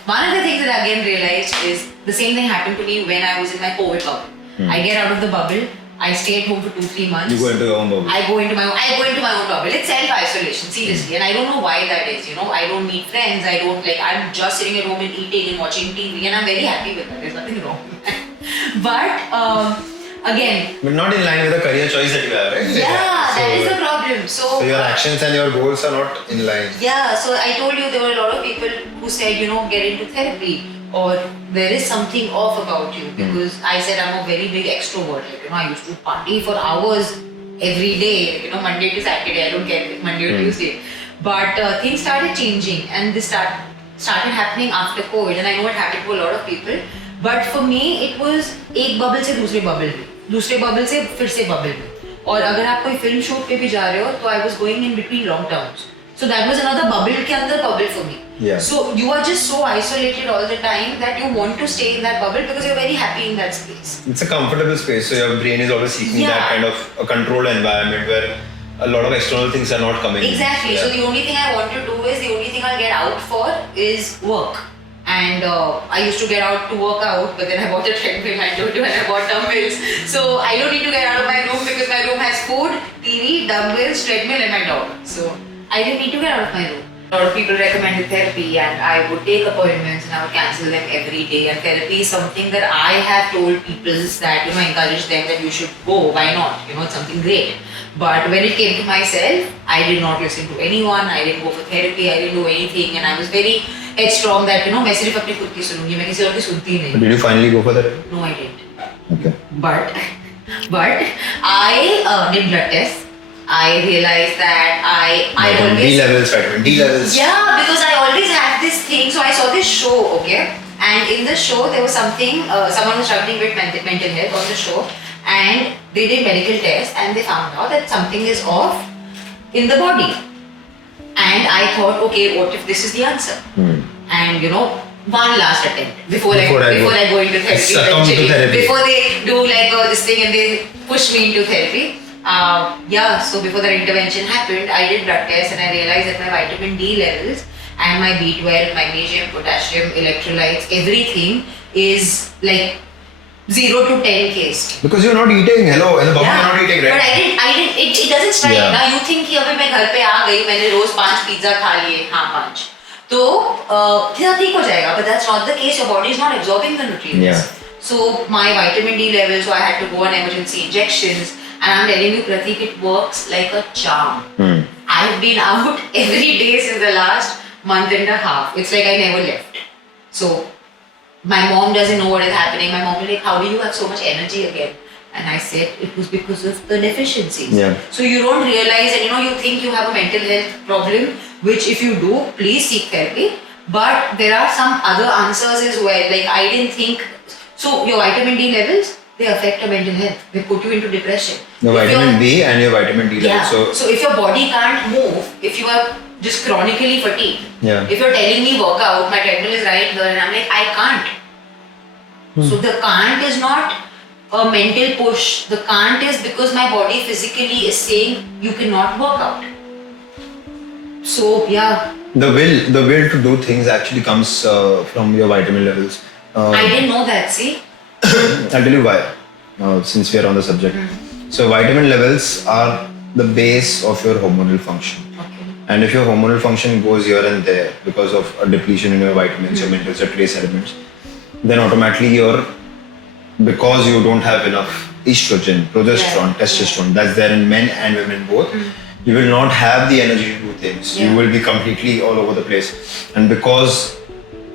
one of the things that I again realized is the same thing happened to me when I was in my COVID bubble. I get out of the bubble, I stay at home for 2-3 months. You go into your own bubble. I go into my own bubble. It's self-isolation, seriously. And I don't know why that is, I don't meet friends, I'm just sitting at home and eating and watching TV, and I'm very happy with that. There's nothing wrong with that. But, again, But not in line with the career choice that you have, right? that is the problem. So your actions and your goals are not in line. Yeah, so I told you there were a lot of people who said, get into therapy, or there is something off about you, because I said I'm a very big extrovert. I used to party for hours every day, Monday to Saturday, I don't care if it's Monday or Tuesday. But things started changing, and this started happening after COVID, and I know it happened to a lot of people. But for me, it was एक bubble से दूसरे bubble में, दूसरे bubble से फिर से bubble में. और अगर आप कोई film shoot पे भी जा रहे हो, तो I was going in between lockdowns. So that was another bubble के अंदर bubble for me. Yeah. So you are just so isolated all the time that you want to stay in that bubble because you're very happy in that space. It's a comfortable space, so your brain is always seeking that kind of a controlled environment where a lot of external things are not coming. Exactly. Yeah. So the only thing I want to do is, the only thing I'll get out for is work. And I used to get out to work out, but then I bought a treadmill, I told you, and I bought dumbbells. So I don't need to get out of my room because my room has food, TV, dumbbells, treadmill, and my dog. So I didn't need to get out of my room. A lot of people recommended therapy, and I would take appointments and I would cancel them every day. And therapy is something that I have told people that, encourage them that you should go. Why not? It's something great. But when it came to myself, I did not listen to anyone. I didn't go for therapy. I didn't do anything, and I was very headstrong that मैं सिर्फ अपनी खुद की सुनूंगी, मैं किसी और की सुनती ही नहीं. Did you finally go for that? No, I didn't. Okay. But I did blood tests. I realized that I Vitamin always D levels, vitamin D levels. Yeah, because I always had this thing. So I saw this show, okay, and in the show there was something. Someone was struggling with mental health on the show, and they did medical tests, and they found out that something is off in the body. And I thought, okay, what if this is the answer? And one last attempt before I go into therapy. Succumb to therapy. Before they do this thing and they push me into therapy. So before that intervention happened, I did blood tests and I realized that my vitamin D levels and my B12, magnesium, potassium, electrolytes, everything is 0 to 10 cased. Because you're not eating. Hello, in the bubble you're not eating, right? But I didn't. It doesn't strike. Yeah. Now you think कि अभी मैं घर पे आ गई, मैंने रोज 5 pizza खा लिए, हाँ 5. तो ठीक हो जाएगा. But that's not the case. Your body is not absorbing the nutrients. Yeah. So my vitamin D level, so I had to go on emergency injections. And I'm telling you, Pratik, it works like a charm. I've been out every day since the last month and a half. It's like I never left. So my mom doesn't know what is happening. My mom is like, how do you have so much energy again? And I said, it was because of the deficiencies. Yeah. So you don't realize, and you think you have a mental health problem, which if you do, please seek therapy. But there are some other answers as well. I didn't think, so your vitamin D levels, they affect your mental health. They put you into depression. Your vitamin B and your vitamin D Yeah. levels. So if your body can't move, if you are just chronically fatigued, Yeah. if you're telling me work out, my treadmill is right here, and I'm like, I can't. So the can't is not a mental push. The can't is because my body physically is saying you cannot work out. So yeah. The will to do things actually comes from your vitamin levels. I didn't know that, see? I'll tell you why, since we are on the subject. So vitamin levels are the base of your hormonal function. Okay. And if your hormonal function goes here and there because of a depletion in your vitamins, your minerals, your trace elements, then automatically because you don't have enough estrogen, progesterone, testosterone, that's there in men and women both, you will not have the energy to do things. Yeah. You will be completely all over the place. And because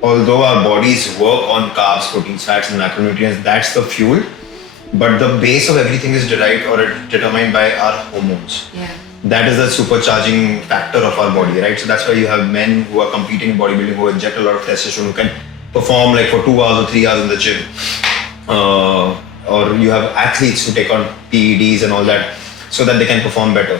although our bodies work on carbs, proteins, fats and macronutrients, that's the fuel, but the base of everything is derived or determined by our hormones. Yeah. That is the supercharging factor of our body, right? So that's why you have men who are competing in bodybuilding who inject a lot of testosterone, who can perform for 2 hours or 3 hours in the gym. Or you have athletes who take on PEDs and all that so that they can perform better.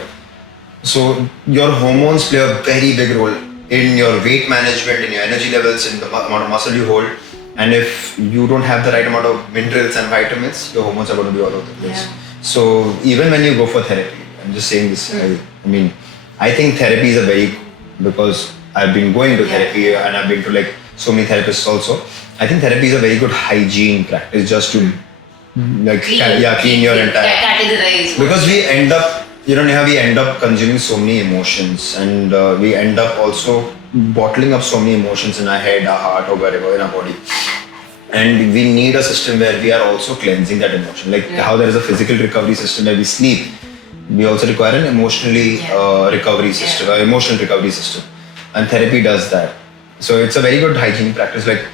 So your hormones play a very big role in your weight management, in your energy levels, in the amount of muscle you hold. And if you don't have the right amount of minerals and vitamins, your hormones are going to be all over the place. Yeah. So even when you go for therapy, I'm just saying this. I mean, I think therapy is a very, because I've been going to Yeah. therapy and I've been to like so many therapists also. I think therapy is a very good hygiene practice just to like clean your entire. Categorize. Because we end up, Neha, we end up consuming so many emotions, and we end up also bottling up so many emotions in our head, our heart, or wherever in our body. And we need a system where we are also cleansing that emotion. Like how there is a physical recovery system where we sleep, we also require an emotional recovery system, emotional recovery system. And therapy does that. So it's a very good hygiene practice. Like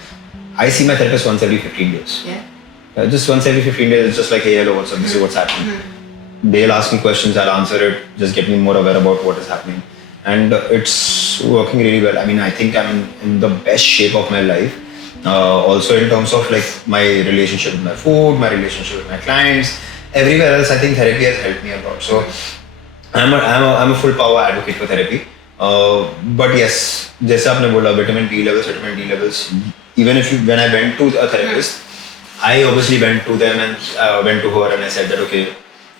I see my therapist once every 15 days. Yeah. Just once every 15 days, it's just like, hey, hello, what's up? This is what's happening. They'll ask me questions, I'll answer it, just get me more aware about what is happening. And it's working really well. I mean, I think I'm in the best shape of my life. Also in terms of like my relationship with my food, my relationship with my clients, everywhere else, I think therapy has helped me a lot. So I'm a full power advocate for therapy. But yes, जैसे आपने बोला, vitamin D levels. Even when I went to a therapist, I obviously went to them and went to her and I said that, okay,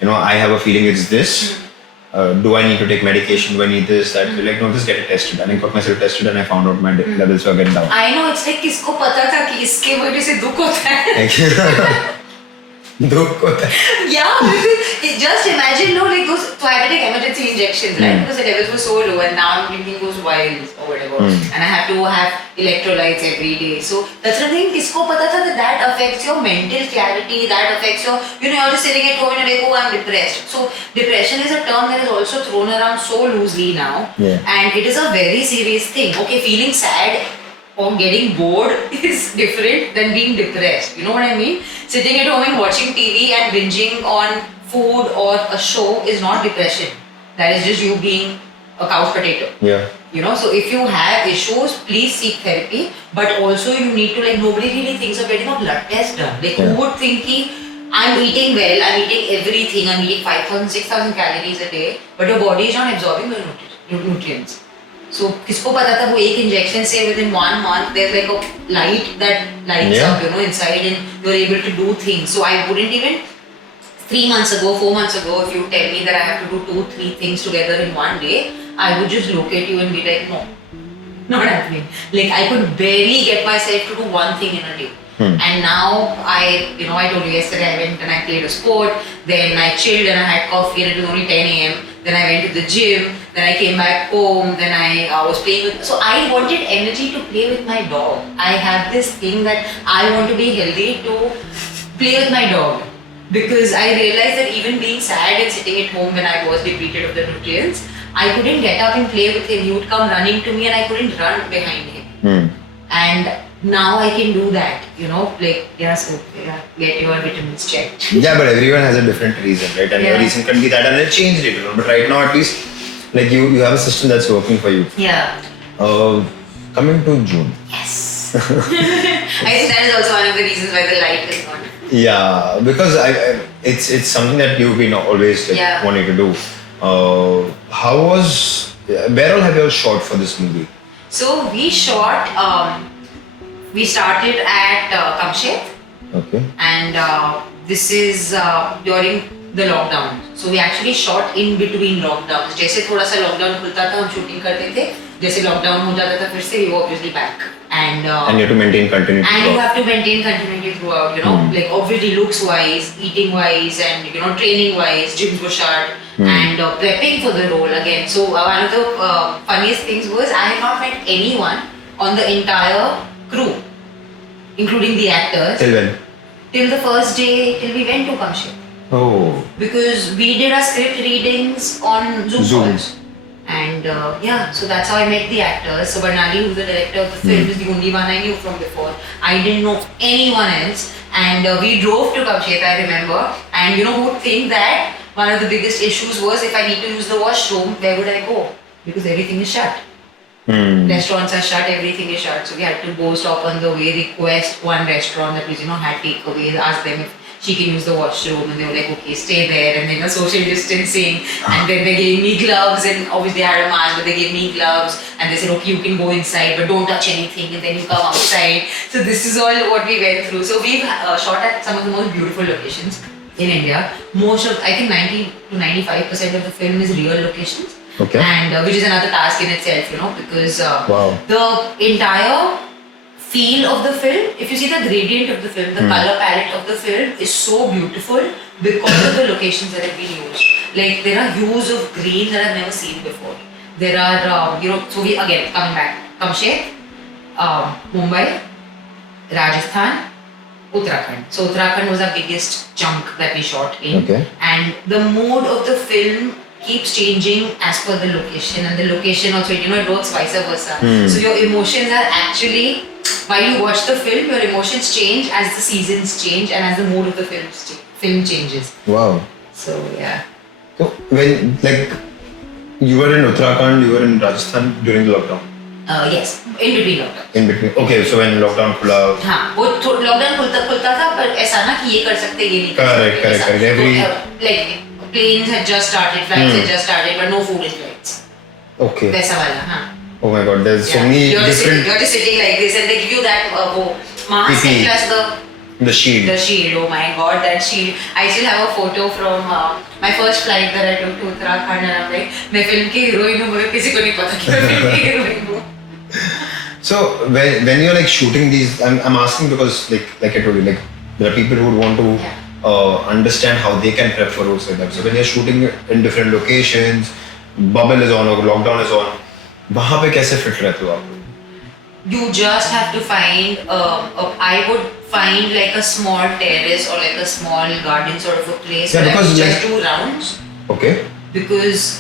I have a feeling it's this. Do I need to take medication? Do I need this? That? Like, no, just get it tested. And I got myself tested and I found out my levels were getting down. I know, it's like किसको पता था कि इसके वजह से दुख होता है. दुख होता है. Yeah, because just imagine, like those, so I had to take emergency injections, right? Because the levels were so low and now I'm drinking those vials or whatever. And I have to have electrolytes every day. So that's the thing, kisko pata tha that affects your mental clarity, that affects your, you're just sitting at home and you're like, oh, I'm depressed. So depression is a term that is also thrown around so loosely now. Yeah. And it is a very serious thing. Okay, feeling sad or getting bored is different than being depressed. You know what I mean? Sitting at home and watching TV and binging on food or a show is not depression. That is just you being a couch potato. Yeah. So if you have issues, please seek therapy. But also you need to, like, nobody really thinks of getting a blood test done. Like, who would think I'm eating well, I'm eating everything, I'm eating 5,000, 6,000 calories a day, but your body is not absorbing those nutrients. So, किसको पता था वो एक injection से within 1 month there's like a light that lights up, inside, and you're able to do things. So I wouldn't even 3 months ago, 4 months ago, if you tell me that I have to do 2-3 things together in one day, I would just look at you and be like, no, not happening. Like I could barely get myself to do one thing in a day. And now I told you yesterday I went and I played a sport, then I chilled and I had coffee and it was only 10 a.m. Then I went to the gym, then I came back home, then I was playing with, so I wanted energy to play with my dog. I have this thing that I want to be healthy to play with my dog. Because I realized that even being sad and sitting at home when I was depleted of the nutrients, I couldn't get up and play with him. He would come running to me and I couldn't run behind him. And now I can do that, get your vitamins checked. Yeah, but everyone has a different reason, right? And your reason can be that, and they'll change later on. But right now, at least, like you have a system that's working for you. Yeah. Coming to June. Yes. I think that is also one of the reasons why the light is on. Yeah, because it's something that you've been always wanting to do. Where all have you all shot for this movie? So we shot. We started at Kamshet. Okay. And this is during the lockdown. So we actually shot in between lockdowns. जैसे थोड़ा सा lockdown खुलता था हम shooting करते थे. जैसे lockdown हो जाता था फिर से we were obviously back. And you have to maintain continuity. And you have to maintain continuity throughout. Like obviously looks wise, eating wise, and training wise, gyms were shut, and prepping for the role again. So one of the funniest things was I had not met anyone on the entire crew, including the actors. Till when? Till the first day, till we went to Kamshet. Oh. Because we did our script readings on Zoom calls. And so that's how I met the actors. So Barnali, who's the director of the film, is the only one I knew from before. I didn't know anyone else. And we drove to Kamshet, I remember. And who would think that one of the biggest issues was if I need to use the washroom, where would I go? Because everything is shut. Restaurants are shut, everything is shut. So we had to go stop on the way, request one restaurant that was, had takeaways, ask them if she can use the washroom, and they were like, okay, stay there, and then social distancing, and then they gave me gloves, and obviously I had a mask, but they gave me gloves, and they said, okay, you can go inside, but don't touch anything, and then you come outside. So this is all what we went through. So we've shot at some of the most beautiful locations in India. Most of, I think 90 to 95% of the film is real locations. Okay. And which is another task in itself, because Wow. the entire feel of the film, if you see the gradient of the film, the color palette of the film is so beautiful because of the locations that have been used. Like there are hues of green that I've never seen before. There are, so we again coming back, Kamshet, Mumbai, Rajasthan, Uttarakhand. So Uttarakhand was our biggest chunk that we shot in. Okay. And the mood of the film keeps changing as per the location, and the location also, it works vice versa. So your emotions are actually, while you watch the film, your emotions change as the seasons change and as the mood of the film changes. Wow. So yeah. So when you were in Uttarakhand, you were in Rajasthan during the lockdown. Yes, in between lockdown. In between. Okay, so when lockdown खुला. हाँ, वो lockdown खुलता था, पर ऐसा ना कि ये कर सकते ये नहीं कर सकते. Correct. Every like planes had just started, flights had just started, but no food in flights. Okay. वैसा वाला, हाँ. Oh my God, there's so many You're different. You're just sitting like this, and they give you that वो mask PPE. and plus The shield. the shield. Oh my God, that shield! I still have a photo from my first flight that I took to Uttarakhand, and I'm like, मैं film की heroine हूँ, मगर किसी को नहीं पता कि मैं film की heroine हूँ. So when you're like shooting these, I'm asking because like I told you, like there are people who would want to understand how they can prep for roles like that. So when you're shooting in different locations, bubble is on or lockdown is on, वहाँ पे कैसे fit रहते हो आप? You just have to find. I would find like a small terrace or like a small garden sort of a place Yeah, where I because would like- just do rounds, Okay. because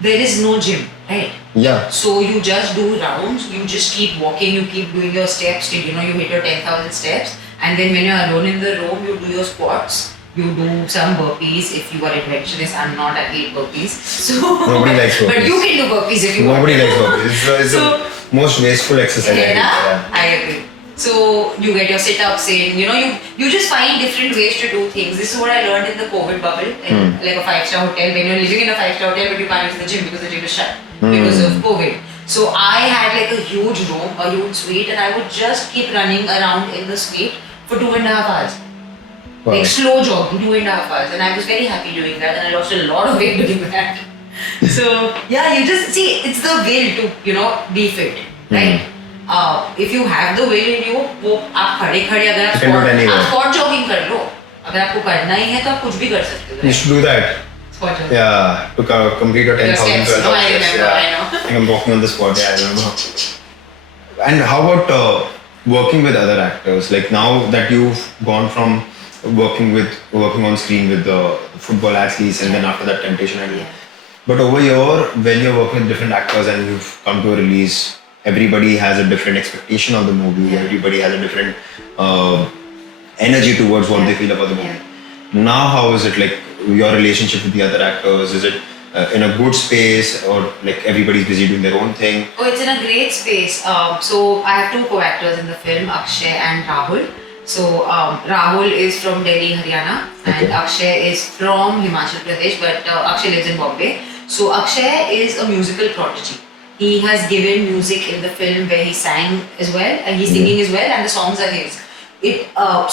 there is no gym, right? Yeah. So you just do rounds, you just keep walking, you keep doing your steps till you hit your 10,000 steps, and then when you're alone in the room, you do your squats, you do some burpees if you are adventurous. I'm not, I hate burpees. So Nobody likes burpees. But you can do burpees if you Nobody want. likes burpees. It's So- the most wasteful exercise. I Yeah, think. Yeah. I agree. So you get your sit-ups in, you just find different ways to do things. This is what I learned in the COVID bubble, like a 5-star hotel. When you're living in a 5-star hotel, but you can't use the gym because the gym is shut because of COVID. So I had like a huge room, a huge suite, and I would just keep running around in the suite for 2.5 hours. Wow. Like slow jogging, 2.5 hours, and I was very happy doing that, and I lost a lot of weight doing that. So yeah, you just see, it's the will to be fit, right? If you have the will in you, वो आप खड़े अगर You can do it anywhere. आप spot jogging कर लो, अगर आपको करना ही है तो आप कुछ भी कर सकते हो. You should do that. Spot jogging. Yeah, to complete your 10,000 steps. 12,000 No, I steps, remember, yeah. I know. I think I'm walking on the spot. Yeah, I remember. And how about working with other actors? Like now that you've gone from working on screen with the football athletes, and then after that Temptation Island. Yeah. But over here, when you're working with different actors and you've come to a release, everybody has a different expectation of the movie. Yeah. Everybody has a different energy towards what they feel about the movie. Yeah. Now, how is it like your relationship with the other actors? Is it in a good space, or like everybody's busy doing their own thing? Oh, it's in a great space. So I have two co-actors in the film, Akshay and Rahul. So Rahul is from Delhi, Haryana, and Okay. Akshay is from Himachal Pradesh, but Akshay lives in Bombay. So Akshay is a musical prodigy. He has given music in the film where he sang as well, and he's singing as well, and the songs are his.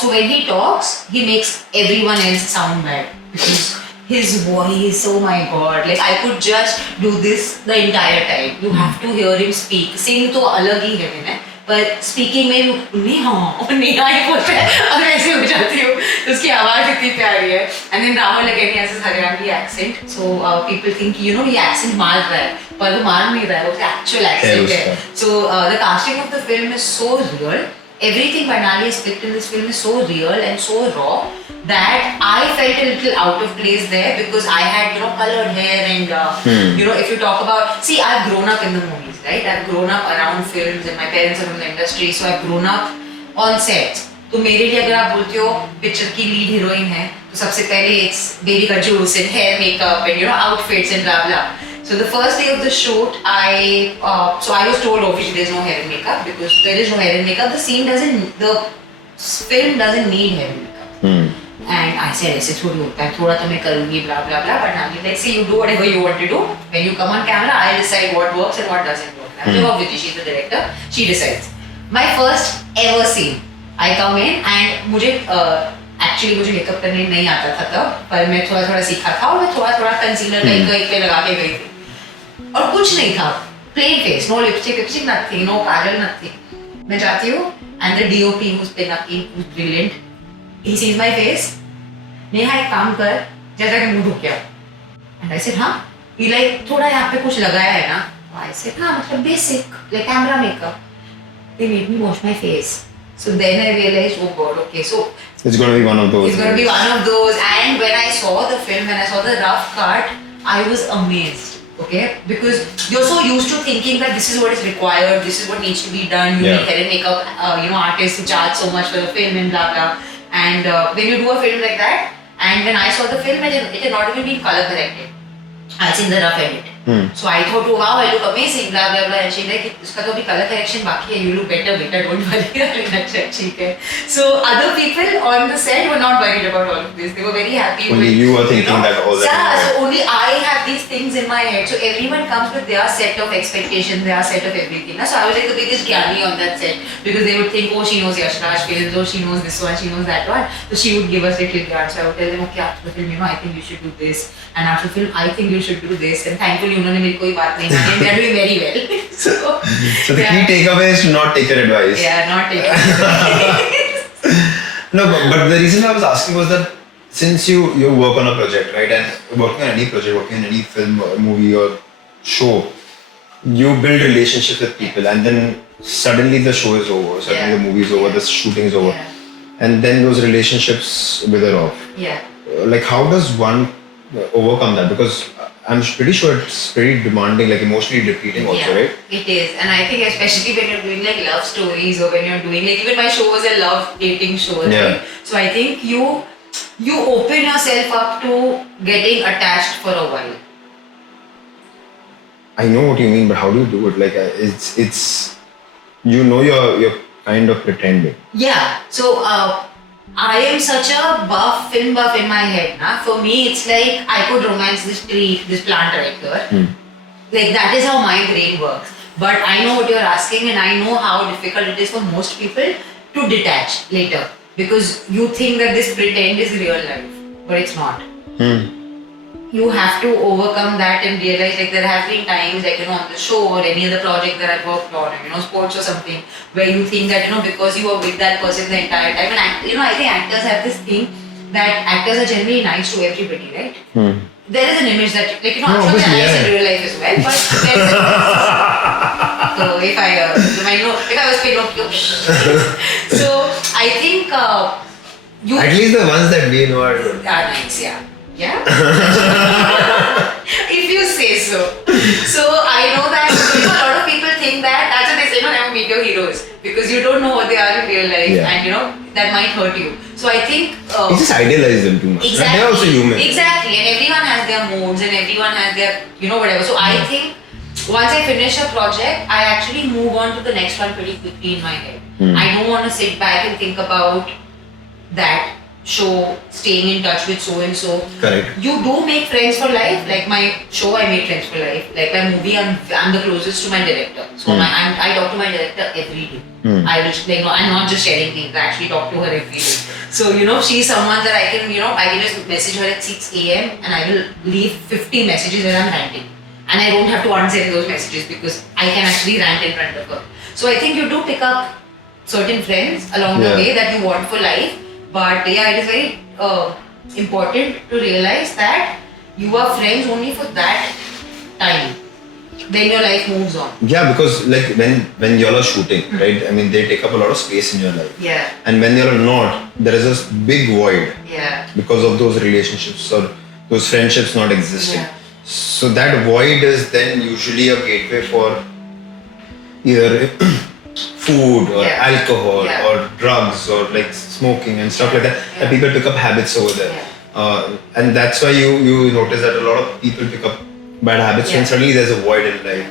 So when he talks, he makes everyone else sound bad because his voice, oh my god, like I could just do this the entire time. You have to hear him speak. Sing तो अलग ही है मैंने, पर speaking में नेहा ही बोलता है, अब ऐसे हो जाती हूँ. तो उसकी आवाज इतनी प्यारी है. And then Rahul again, he has his Haryanvi accent. So people think ये accent मार रहा है, पर वो मार नहीं रहा है, वो actual accent है. So the casting of the film is so real. Everything Banali has picked in this film is so real and so raw that I felt a little out of place there because I had colored hair and if you talk about, see, I've grown up in the movies, right? I've grown up around films and my parents are from the industry, so I've grown up on sets. तो मेरे लिए अगर आप बोलते हो picture की lead heroine है तो सबसे पहले इट्स बेबी का juice and hair makeup and outfits and blah blah. So the first day of the shoot, I was told obviously there's no hair and makeup because there is no hair and makeup. The film doesn't need hair and makeup. And I said, ऐसे थोड़ी होता है, थोड़ा तो मैं करूँगी, blah blah blah. But now like, see, you do whatever you want to do. When you come on camera, I decide what works and what doesn't work. I work with her. She's the director. She decides. My first ever scene. I come in and मुझे actually मुझे makeup करने नहीं आता था तब, पर मैं थोड़ा थोड़ा सीखा था और मैं थोड़ा थोड़ा कंसीलर टाइप पे लगा के गई थी और कुछ नहीं था, plain face, no lipstick, nothing, no काजल, nothing. मैं जाती हूँ and the DOP who's who's brilliant. He sees my face. Neha एक काम कर, जैसा कि मुंह ढुक गया. And I said हाँ. He like थोड़ा यहाँ पे कुछ लगाया है ना. I said हाँ, मतलब basic like camera makeup. They made me wash my face. So then I realized, oh God, okay, so It's going to be one of those. it's going to be one of those. And when I saw the film, when I saw the rough cut, I was amazed. Okay, because you're so used to thinking that this is what is required, this is what needs to be done. You Yeah. need hair and makeup, artists who charge so much for the film and blah blah. And when you do a film like that, and when I saw the film, it had not even been color corrected. I'd seen the rough edit. So I thought, oh wow, I look amazing, blah blah blah. And she's like, "Uska to bhi color correction baki hai. You look better, don't worry." So other people on the set were not worried about all of this. They were very happy. Only you were thinking that all the Yeah, time. so only I have these things in my head. So everyone comes with their set of expectations, their set of everything. So I was like the biggest gyani on that set because they would think, oh, she knows Yash Raj films, oh, she knows this one, she knows that one. So she would give us little yards. So I would tell them, okay, after the film, I think you should do this, and after the film, I think you should do this. And thankfully, उन्होंने मेरी कोई बात नहीं मानी. They are doing very well. So the key takeaway is to not take your advice. Yeah, not taking. No, but the reason I was asking was that since you work on a project, right, and working on any project, working on any film or movie or show, you build relationships with people, and then suddenly the show is over, suddenly the movie is over, the shooting is over, and then those relationships wither off. Yeah. Like, how does one overcome that? Because I'm pretty sure it's pretty demanding, like emotionally depleting also, right? It is, and I think especially when you're doing like love stories or when you're doing like even my show was a love dating show, right? Yeah. So I think you open yourself up to getting attached for a while. I know what you mean, but how do you do it? Like, it's you're kind of pretending. Yeah. So I am such a film buff in my head. Nah? For me, it's like I could romance this tree, this plant right here. Like that is how my brain works. But I know what you're asking, and I know how difficult it is for most people to detach later because you think that this pretend is real life, but it's not. You have to overcome that and realize like there have been times like on the show or any other project that I've worked on, sports or something, where you think that because you were with that person the entire time, and I think actors have this thing that actors are generally nice to everybody, right? There is an image that I'm sure they're obviously, nice yeah. in real life as well, but there is so if I was Pinocchio, so I think you At least the ones that we know are good. are nice, yeah. Yeah? If you say so. So I know that a lot of people think that that's what they say, never meet your heroes because you don't know what they are in real life, Yeah. and that might hurt you. So I think You just idealize them too much. Right? exactly, They're also human. Exactly, and everyone has their moods and everyone has their whatever. So I think once I finish a project, I actually move on to the next one pretty quickly in my head. I don't want to sit back and think about that show, staying in touch with so and so. Correct. You do make friends for life. Like my show, I made friends for life. Like my movie, I'm the closest to my director. So I talk to my director every day. I will I'm not just sharing things. I actually talk to her every day. So she's someone that I can just message her at 6 a.m. and I will leave 50 messages where I'm ranting, and I don't have to answer those messages because I can actually rant in front of her. So I think you do pick up certain friends along the Yeah. way that you want for life. But yeah, it is very important to realize that you are friends only for that time. Then your life moves on. Yeah, because like when y'all are shooting, right? I mean, they take up a lot of space in your life. Yeah, And when you're not, there is this big void yeah, because of those relationships or those friendships not existing. Yeah. So that void is then usually a gateway for either food or Yeah. alcohol Yeah. or drugs or like smoking and stuff like that. Yeah. And people pick up habits over there. And that's why you notice that a lot of people pick up bad habits when Yeah. suddenly there's a void in life.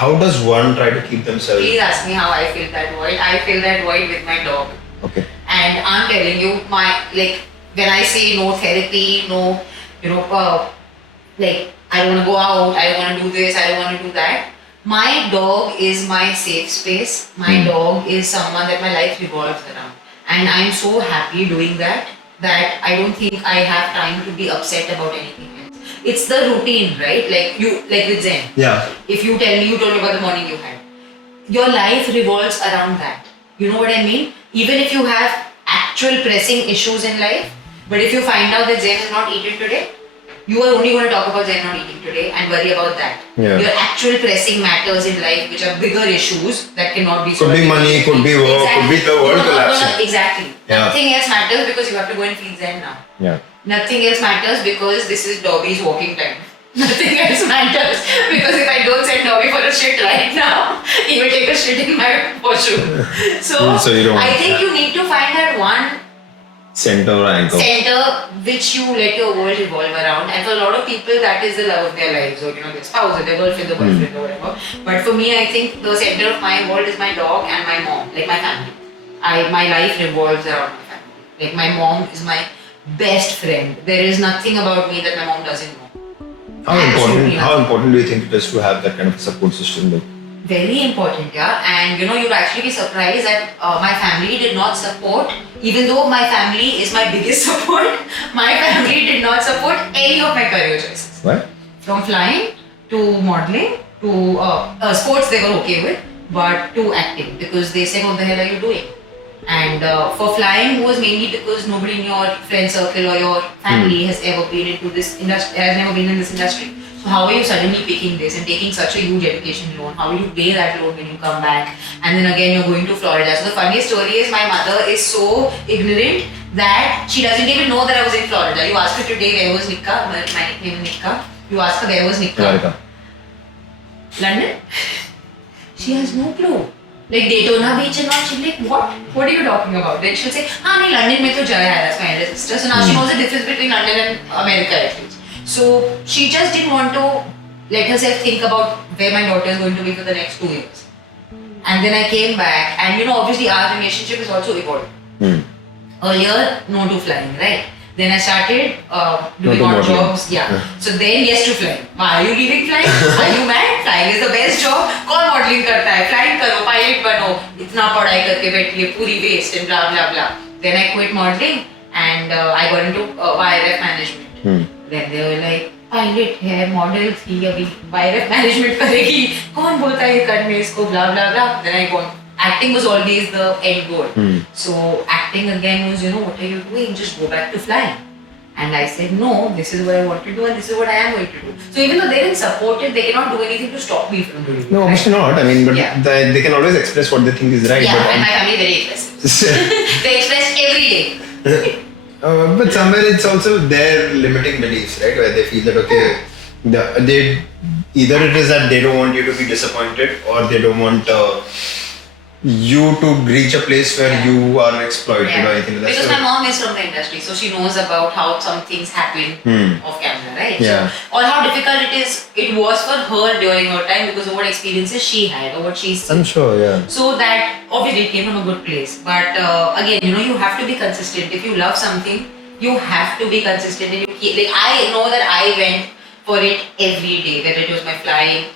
How does one try to keep themselves? Please ask me how I feel that void. I feel that void with my dog. Okay. And I'm telling you, when I say no therapy, no, like I don't want to go out, I don't want to do this, I don't want to do that. My dog is my safe space. My dog is someone that my life revolves around, and I'm so happy doing that I don't think I have time to be upset about anything else. It's the routine, right? Like with Zen. Yeah. If you told me about the morning you had, your life revolves around that. You know what I mean? Even if you have actual pressing issues in life, but if you find out that Zen is not eaten today, you are only going to talk about Zen not eating today and worry about that. Yeah. Your actual pressing matters in life, which are bigger issues that cannot be Could be money, could be work, could be the world collapsing. Exactly. Yeah. Nothing else matters because you have to go and feed Zen now. Yeah. Nothing else matters because this is Dobby's walking time. Nothing else matters because if I don't send Dobby for a shit right now, he will take a shit in my washroom. So you don't I want think that. you need to find that one Center or anchor. center which you let your world revolve around. And for a lot of people, that is the love of their lives, or their spouse, or their girlfriend, or boyfriend, or whatever. But for me, I think the center of my world is my dog and my mom, like my family. My life revolves around my family. Like my mom is my best friend. There is nothing about me that my mom doesn't know. How important do you think it is to have that kind of support system? Like, Very important, yeah. And you'd actually be surprised that my family did not support, even though my family is my biggest support, my family did not support any of my career choices. what? From flying to modeling to sports, they were okay with, but to acting because they said, what the hell are you doing? And for flying was mainly because nobody in your friend circle or your family has ever been into this industry, has never been in this industry. So how are you suddenly picking this and taking such a huge education loan? How will you pay that loan when you come back? And then again you're going to Florida. So the funniest story is my mother is so ignorant that she doesn't even know that I was in Florida. You ask her today where was Nikka, my nickname is Nikka. You ask her where was Nikka? America. London? She has no clue. Like Daytona Beach and all, she'll be like, what? What are you talking about? Then she'll say, nahi, London mein to jaya hai, that's my elder sister. So now she knows the difference between London and America at least. So she just didn't want to let herself think about where my daughter is going to be for the next 2 years. And then I came back and obviously our relationship is also evolved. Earlier, no to flying, right? Then I started doing to odd modeling. jobs, yeah. So then yes to flying. Why are you leaving flying? Are you mad? Flying is the best job. कौन modeling करता है? Flying करो, pilot बनो. इतना पढ़ाई करके बैठी है, पूरी waste and blah blah blah. Then I quit modeling and I got into YRF management. Then they were like, pilot है, model थी अभी YRF management करेगी. कौन बोलता है ये करने इसको blah blah blah. Then I got. Acting was always the end goal. So acting again was, what are you doing? Just go back to flying. And I said, no, this is what I want to do and this is what I am going to do. So even though they didn't support it, they cannot do anything to stop me from doing it. No, obviously not. I mean, but Yeah. they can always express what they think is right. Yeah, but, and my family is very expressive. They express every day. But somewhere it's also their limiting beliefs, right? Where they feel that they either it is that they don't want you to be disappointed, or they don't want you to reach a place where you are exploited or anything like that. Because So- my mom is from the industry, so she knows about how some things happen off camera, right? Yeah. So, or how difficult it was for her during her time because of what experiences she had or what she's seen. I'm sure, yeah. So that obviously it came from a good place. But again, you have to be consistent. If you love something, you have to be consistent. And you keep, like I know that I went for it every day, whether it was my flying,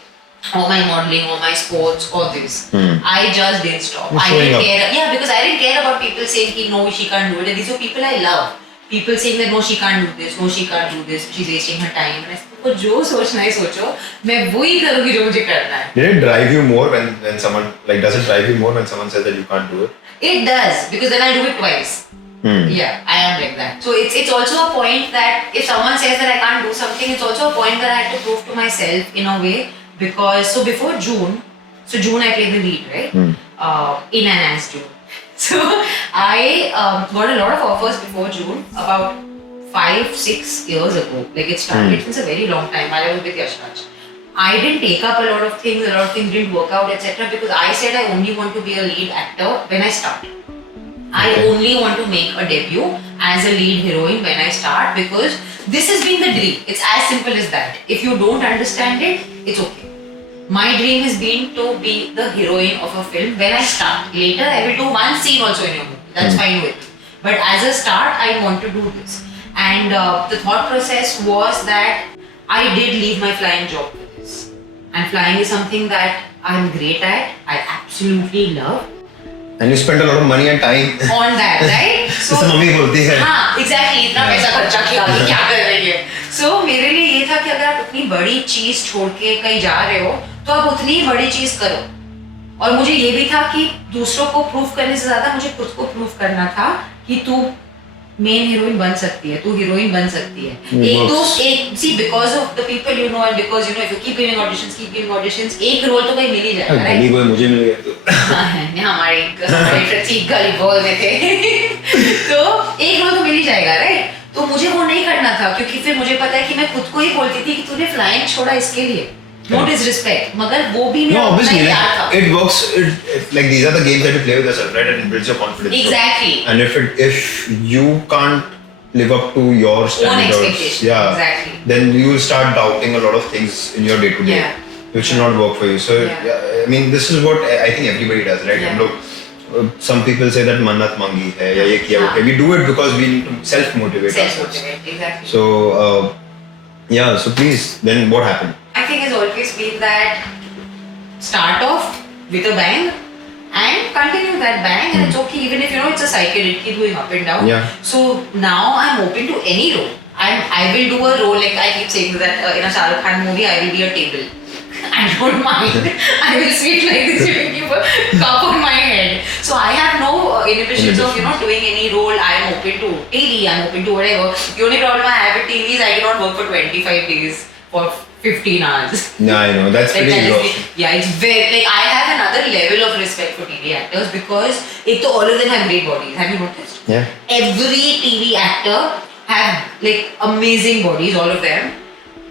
or my modeling, or my sports, or this. I just didn't stop. You're I showing didn't up. care. Yeah, because I didn't care about people saying कि no, she can't do it. And these are people I love. People saying that no, she can't do this, no, she can't do this, she's wasting her time. And I said, तो जो सोचना है सोचो, मैं वही करूँगी जो मुझे करना है. Did it drive you more when someone, like, does it drive you more when someone says that you can't do it? It does, because then I'll do it twice. Yeah, I am like that. So it's also a point that if someone says that I can't do something, it's also a point that I had to prove to myself in a way. Because so before June I played the lead, right? In Enhanced June. So I got a lot of offers before June, about 5-6 years ago. Like it started since a very long time while I was with Yash Raj. I didn't take up a lot of things didn't work out, etc. Because I said I only want to be a lead actor when I start. I only want to make a debut as a lead heroine when I start because this has been the dream. It's as simple as that. If you don't understand it, it's okay. My dream has been to be the heroine of a film when I start. Later, I will do one scene also in your movie. That's fine with me. But as a start, I want to do this. And the thought process was that I did leave my flying job for this. And flying is something that I'm great at. I absolutely love. And you spent a lot of money and time. On that, right? So जैसे mummy बोलती है. हाँ, exactly. इतना पैसा खर्चा किया, अभी क्या कर रही है? So मेरे लिए ये था कि अगर आप इतनी बड़ी चीज छोड़ के कहीं जा रहे हो, तो आप उतनी ही बड़ी चीज करो. और मुझे ये भी था कि दूसरों को प्रूव करने से ज्यादा मुझे खुद को प्रूव करना था कि तू मेन हीरोइन बन सकती है, तू हीरोइन बन सकती है. एक सी because of the people you know and because you know if you keep giving auditions एक रोल तो कहीं मिल ही जाएगा, राइट? गली कोई मुझे मिल गया तो. हमारे प्रतीक गली बॉल में थे तो एक रोल तो मिल ही जाएगा, राइट? तो मुझे वो नहीं करना था क्योंकि फिर मुझे पता है कि मैं खुद को ही बोलती थी कि तूने फ्लाइंग छोड़ा इसके लिए. No disrespect, मगर वो भी मेरा No, obviously, प्यार था. it works. Like these are the games that you play with yourself, right? And it builds your confidence. Exactly. So, and if you can't live up to your standards, expectations, yeah, exactly. then you will start doubting a lot of things in your day to day, Yeah. which will not work for you. So, Yeah. I mean, this is what I think everybody does, right? Yeah. हम लोग, some people say that mannat mangi hai या ये किया वो किया. We do it because we need to self motivate ourselves. Self-motivate, exactly. So, yeah. So please, then what happened? I think it's always been that start off with a bang and continue that bang, and it's okay even if you know it's a cycle, it keeps going up and down. Yeah. So now I'm open to any role. I will do a role like I keep saying that in a Shah Rukh Khan movie I will be a table. I don't mind. I will sit like this. You can keep a cup on my head. So I have no inhibitions of doing any role. I am open to TV. I'm open to whatever. The only problem I have with TV is I cannot work for 25 days for 15 hours. Yeah, I know that's Like pretty that is exhausting. yeah, it's very like I have another level of respect for TV actors because all of them have great bodies. Have you noticed? Yeah. Every TV actor have like amazing bodies. All of them.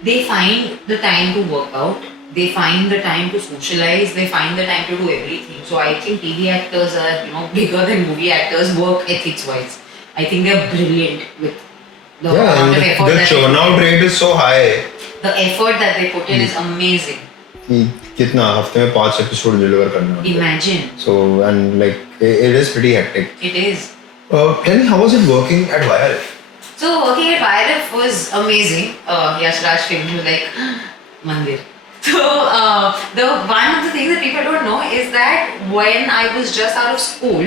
They find the time to work out. They find the time to socialize. They find the time to do everything. So I think TV actors are bigger than movie actors work ethics wise. I think they're brilliant with the Yeah, amount and of effort the that churnout rate is so high. the effort that they put in is amazing. कि कितना हफ्ते में 5 episode deliver करना है. Imagine. So and like it is pretty hectic. It is. Tell me, how was it working at YRF? So working at YRF was amazing. Yash Raj filmed me like Mandir. So the one of the things that people don't know is that when I was just out of school,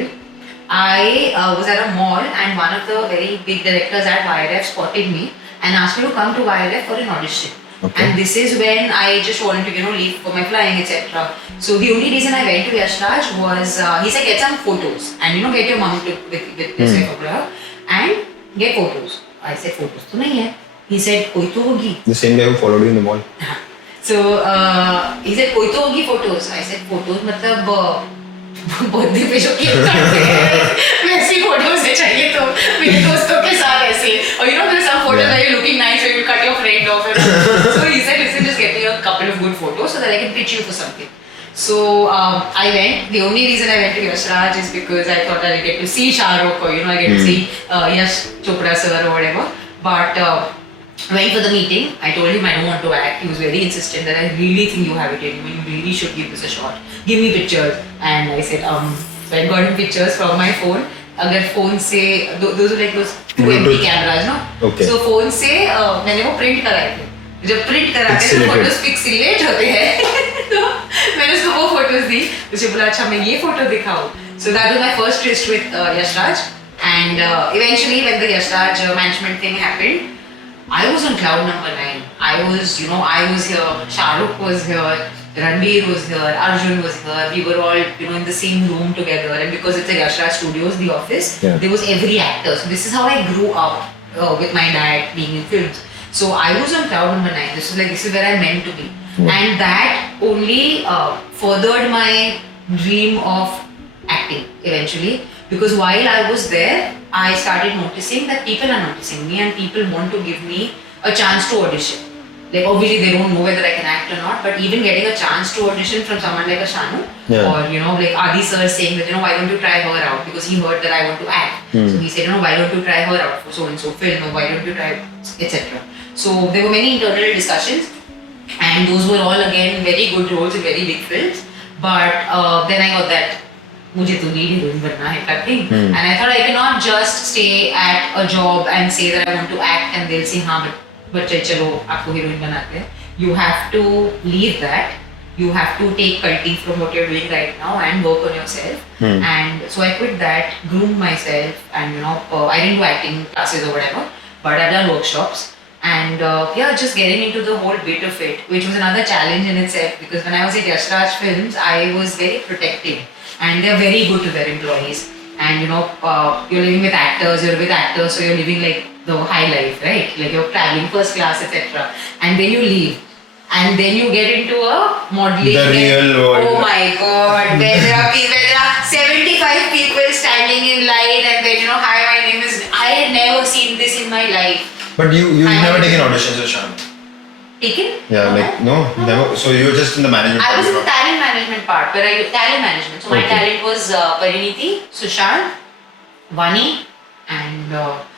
I was at a mall and one of the very big directors at YRF spotted me and asked me to come to YRF for an audition. Okay. And this is when I just wanted to leave for my flying, etc. So the only reason I went to Yash Raj was he said get some photos and get your mom to with this photograph and get photos. I said photos तो नहीं है. He said कोई तो होगी. The same guy who followed you in the mall. So he said कोई तो होगी photos. I said photos मतलब बर्थडे पे जो केक काटते हैं वैसी फोटोज चाहिए तो मेरे दोस्तों के साथ ऐसे और there's some photos where you're looking nice where you cut your friend off and so he said listen just get me a couple of good photos so that I can pitch you for something. So I went. The only reason I went to Yash Raj is because I thought I'll get to see Shah Rukh or I get to see Yash Chopra sir or whatever. But went for the meeting. I told him I don't want to act. He was very insistent that I really think you have it in you. You really should give this a shot. Give me pictures. And I said, so I got him pictures from my phone. अगर phone से those are like those 2 MP cameras, no? Okay. So phone से मैंने वो print कराए थे. जब print कराते हैं तो photos pixelate होते हैं. तो मैंने उसको वो photos दी. उसे बोला अच्छा मैं ये photo दिखाऊँ. So that was my first tryst with Yash Raj. And eventually when the Yash Raj management thing happened, I was on cloud number 9. I was here, Shah Rukh was here, Ranveer was here, Arjun was here. We were all, in the same room together. And because it's a Yash Raj Studios, the office, there was every actor. So this is how I grew up with my dad being in films. So I was on cloud number 9. This is where I meant to be. And that only furthered my dream of acting eventually. Because while I was there, I started noticing that people are noticing me and people want to give me a chance to audition. Like obviously they don't know whether I can act or not, but even getting a chance to audition from someone like a Shanu or like Adi sir saying that why don't you try her out because he heard that I want to act. So he said why don't you try her out for so and so film or why don't you try etc. So there were many internal discussions and those were all again very good roles in very big films. But then I got that मुझे तो lead heroine बनना है का thing. And I thought I cannot just stay at a job and say that I want to act and they'll say हाँ बच्चे चलो आपको heroine बनाते हैं. You have to leave that. You have to take culti from what you're doing right now and work on yourself. And so I quit that, groomed myself, and I didn't do acting classes or whatever, but I've done workshops. And just getting into the whole bit of it, which was another challenge in itself, because when I was at Yash Raj Films, I was very protective, and they're very good to their employees. And you're living with actors, so you're living like the high life, right? Like you're traveling first class, etc. And then you leave. And then you get into a modeling. The real world. Oh my God! Where there are 75 people standing in line, and then hi, my name is. I had never seen this in my life. But you've I never haven't- taken auditions with Shanu? Taken? Yeah, like no, never. So you were just in the management. I was in the part. talent management part, but talent management. So my Okay. talent was Pariniti, Sushant, Vani, and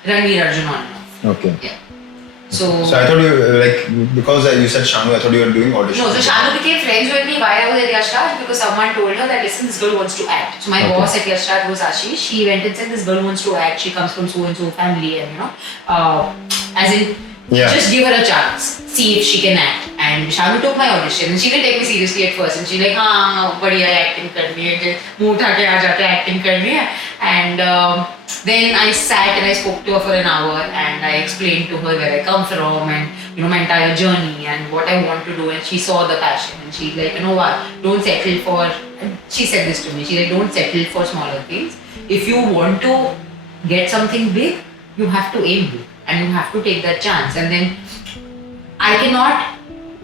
Ranveer Arjun on and off. Okay. Yeah. So I thought you because you said Shanu, I thought you were doing auditions. no, so Shanu became friends with me while I was at Yash Raj because someone told her that listen, this girl wants to act. So my Okay. boss at Yash Raj was Ashish. She went and said this girl wants to act. She comes from so and so family, and as in Yeah. just give her a chance, see if she can act. And Shanu took my audition, and she didn't take me seriously at first. And she like, हाँ बढ़िया acting करनी है, मुँह उठा के आ जाते acting करनी है. And then I sat and I spoke to her for an hour, and I explained to her where I come from and my entire journey and what I want to do. And she saw the passion, and she like, what? Don't settle for. And she said this to me. She like, don't settle for smaller things. If you want to get something big, you have to aim big, and you have to take that chance. And then I cannot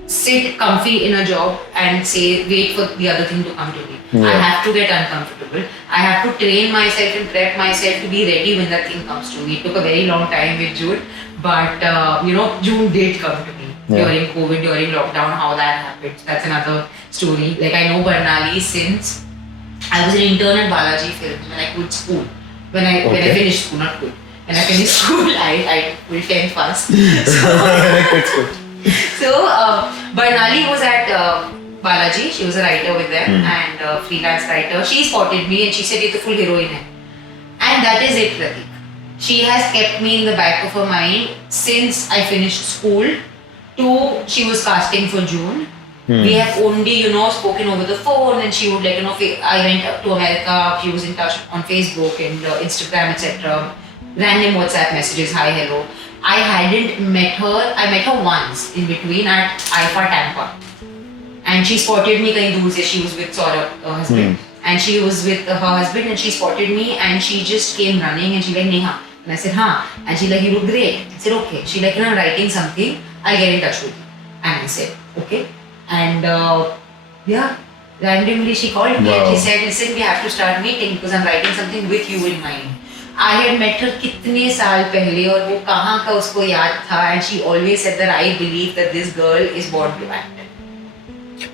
sit comfy in a job and say wait for the other thing to come to me. I have to get uncomfortable. I have to train myself and prep myself to be ready when that thing comes to me. It took a very long time with June, but June did come to me during COVID, during lockdown. How that happened, that's another story. Like I know Barnali since I was an intern at Balaji Films when I quit school. When I finished school, not quit. When I finished school, I quit 10th fast. So Barnali was at Balaji. She was a writer with them and freelance writer. She spotted me and she said, "You're the full heroine." And that is it, Pratik. She has kept me in the back of her mind since I finished school. She was casting for June. We have only, spoken over the phone, and she would I went up to America. She was in touch on Facebook and Instagram, etc. Random WhatsApp messages, hi, hello. I hadn't met her. I met her once in between at IFA Tampa, and she spotted me. Kahin dur se, she was with Saurabh, her husband, and she was with her husband, and she spotted me, and she just came running, and she like, Neha, and I said, "Huh," and she like, "You look great." I said, "Okay." She like, "I'm writing something. I'll get in touch with you," and I said, "Okay," and randomly she called me and she said, "Listen, we have to start meeting because I'm writing something with you in mind." I had met her कितने साल पहले और वो कहाँ का उसको याद था, and she always said that I believe that this girl is born to act.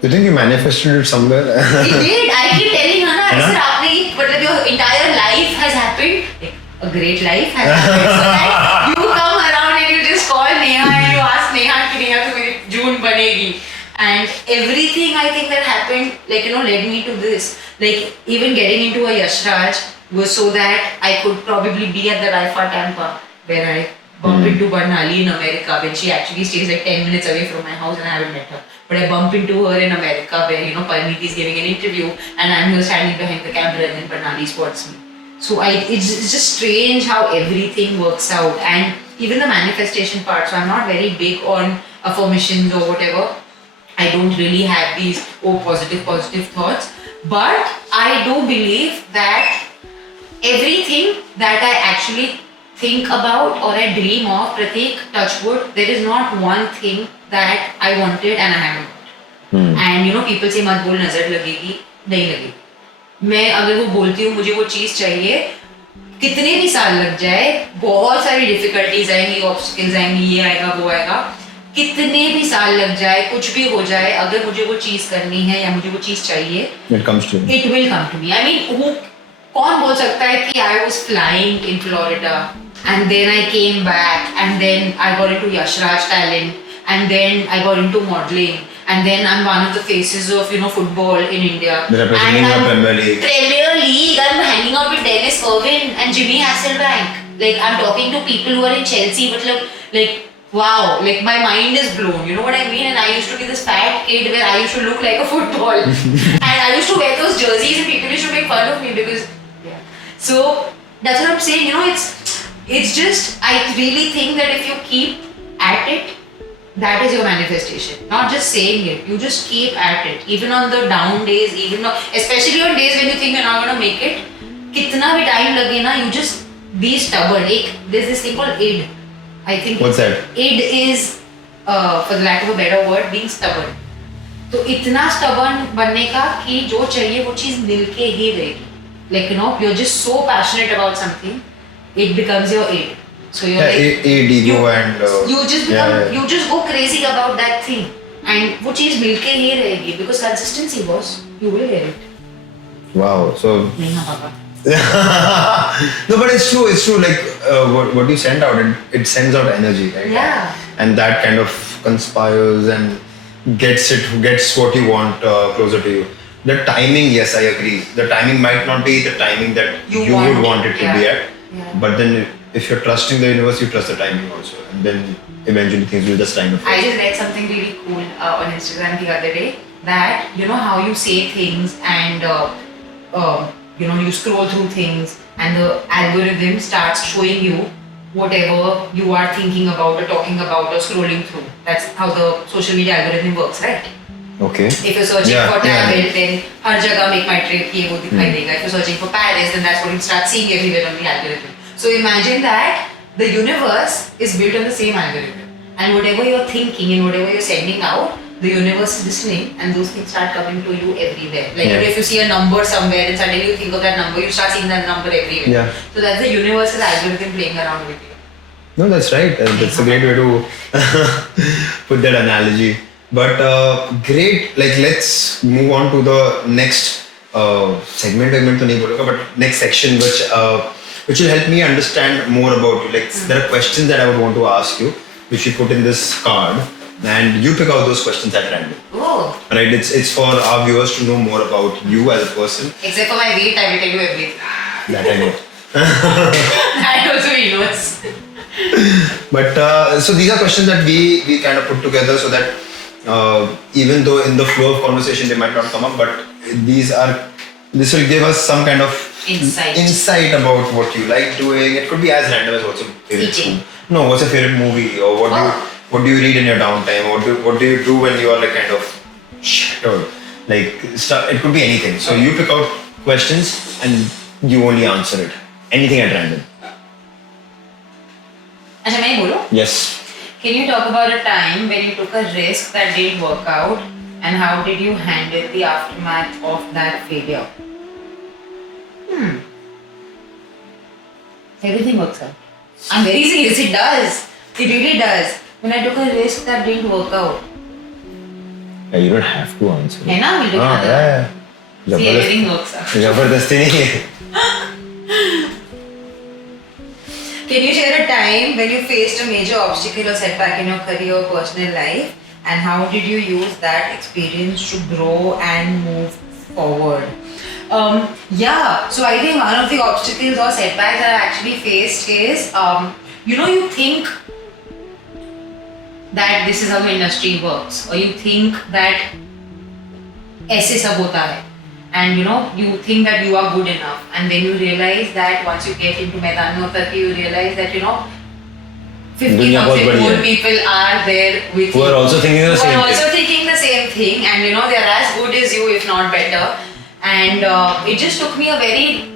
You think you manifested it somewhere? He did. I keep telling her, ना sir आपने मतलब your entire life has happened, like, a great life has happened. So that you come around and you just call Neha and you ask Neha कि नेहा तो मेरी जून बनेगी. And everything I think that happened, led me to this. Like even getting into a Yash Raj was so that I could probably be at the IFA Tampa where I bump into Barnali in America when she actually stays like 10 minutes away from my house and I haven't met her. But I bump into her in America where, Pariniti is giving an interview and I'm here standing behind the camera and then Barnali spots me. So it's just strange how everything works out, and even the manifestation part. So I'm not very big on affirmations or whatever. I don't really have these positive thoughts, but I do believe that everything that I actually think about or I dream of, Pratik, touch wood, there is not one thing that I wanted and I haven't got. And people say मत बोल नजर लगेगी, नहीं लगेगी. मैं अगर वो बोलती हूँ मुझे वो चीज चाहिए, कितने भी साल लग जाए, बहुत सारी डिफिकल्टीज आएंगी, ऑब्स्टिकल्स आएंगी, ये आएगा वो आएगा, कितने भी साल लग जाए, कुछ भी हो जाए, अगर मुझे वो चीज करनी है या मुझे वो चीज चाहिए, It comes to you. It will come to me. I mean, कौन बोल सकता है कि I was flying in Florida and then I came back and then I got into Yash Raj talent and then I got into modeling and then I'm one of the faces of football in India. Representing And the I'm Premier League. Premier League. I'm hanging out with Dennis Irwin and Jimmy Hasselbank. Like I'm talking to people who are in Chelsea, but like wow, like my mind is blown. You know what I mean? And I used to be this fat kid where I used to look like a football, and I used to wear those jerseys, and people used to make fun of me because yeah. So that's what I'm saying. It's just I really think that if you keep at it, that is your manifestation. Not just saying it. You just keep at it. Even on the down days, especially on days when you think you're not gonna make it, kitna bhi time lage na, you just be stubborn. There's this thing called id. I think What's that? id is, for the lack of a better word, being stubborn. तो इतना stubborn बनने का कि जो चाहिए वो चीज मिलके ही रहेगी. Like you're just so passionate about something, it becomes your id. So you're like ego and you just become you just go crazy about that thing, and वो चीज मिलके ही रहेगी because consistency boss, you will get it. wow. So नहीं हाँ पापा. no, but it's true. Like what you send out, it sends out energy, right? Yeah. And that kind of conspires and gets what you want closer to you. The timing, yes, I agree. The timing might not be the timing that you would want it to be at, but then if you're trusting the universe, you trust the timing also, and then eventually things will just kind of. I just read something really cool on Instagram the other day, that how you say things and you scroll through things and the algorithm starts showing you whatever you are thinking about or talking about or scrolling through. That's how the social media algorithm works, right? Okay. If you're searching for travel, then har jagah make my trip ye wo dikhai dega. If you're searching for Paris, then that's what you start seeing everywhere on the algorithm. So imagine that the universe is built on the same algorithm, and whatever you're thinking and whatever you're sending out, the universe is listening, and those things start coming to you everywhere. Like if you see a number somewhere and suddenly you think of that number, you start seeing that number everywhere. Yeah. So that's the universe's algorithm playing around with you. No, that's right. That's a great way to put that analogy. But great. Like let's move on to the next segment. तो नहीं बोलूँगा, but next section which will help me understand more about you. Like there are questions that I would want to ask you, which you put in this card, and you pick out those questions at random. Oh. Right? It's for our viewers to know more about you as a person. Except for my weight, I will tell you everything. That I know. That also he knows. But so these are questions that we kind of put together so that even though in the flow of conversation they might not come up, but this will give us some kind of insight about what you like doing. It could be as random as what's your favorite Teaching. food. No, what's your favorite movie, or what do you read in your downtime? What do you do when you are like kind of shattered? Like stuff. It could be anything. So you pick out questions and you only answer it. Anything at random. अच्छा मैं ही बोलूं? Yes. Can you talk about a time when you took a risk that didn't work out, and how did you handle the aftermath of that failure? Everything works out. I'm very serious. It does. It really does. When I took a risk that didn't work out. Yeah, you don't have to answer. है ना? We'll do another. Yeah. See, everything works out. जबरदस्ती नहीं है. Can you share a time when you faced a major obstacle or setback in your career or personal life, and how did you use that experience to grow and move forward? Yeah, so I think one of the obstacles or setbacks that I actually faced is, you think that this is how the industry works, or you think that ऐसे सब होता है, and you think that you are good enough, and then you realize that once you get into मैदान में उतर के you realize that 50,000 more people are there with who you, are also thinking the same who are also thing. thinking the same thing, and they are as good as you, if not better. And it just took me a very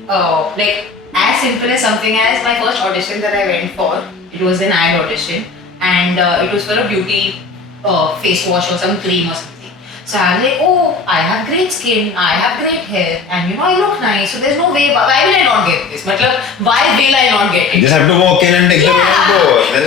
like as simple as something as my first audition that I went for. It was an ad audition, and it was for a beauty face wash or some cream or something. So I was like, oh, I have great skin, I have great hair, and I look nice. So there's no way. Why will I not get this? Matlab, why will I not get it? You just have to walk in and take the room and go. Then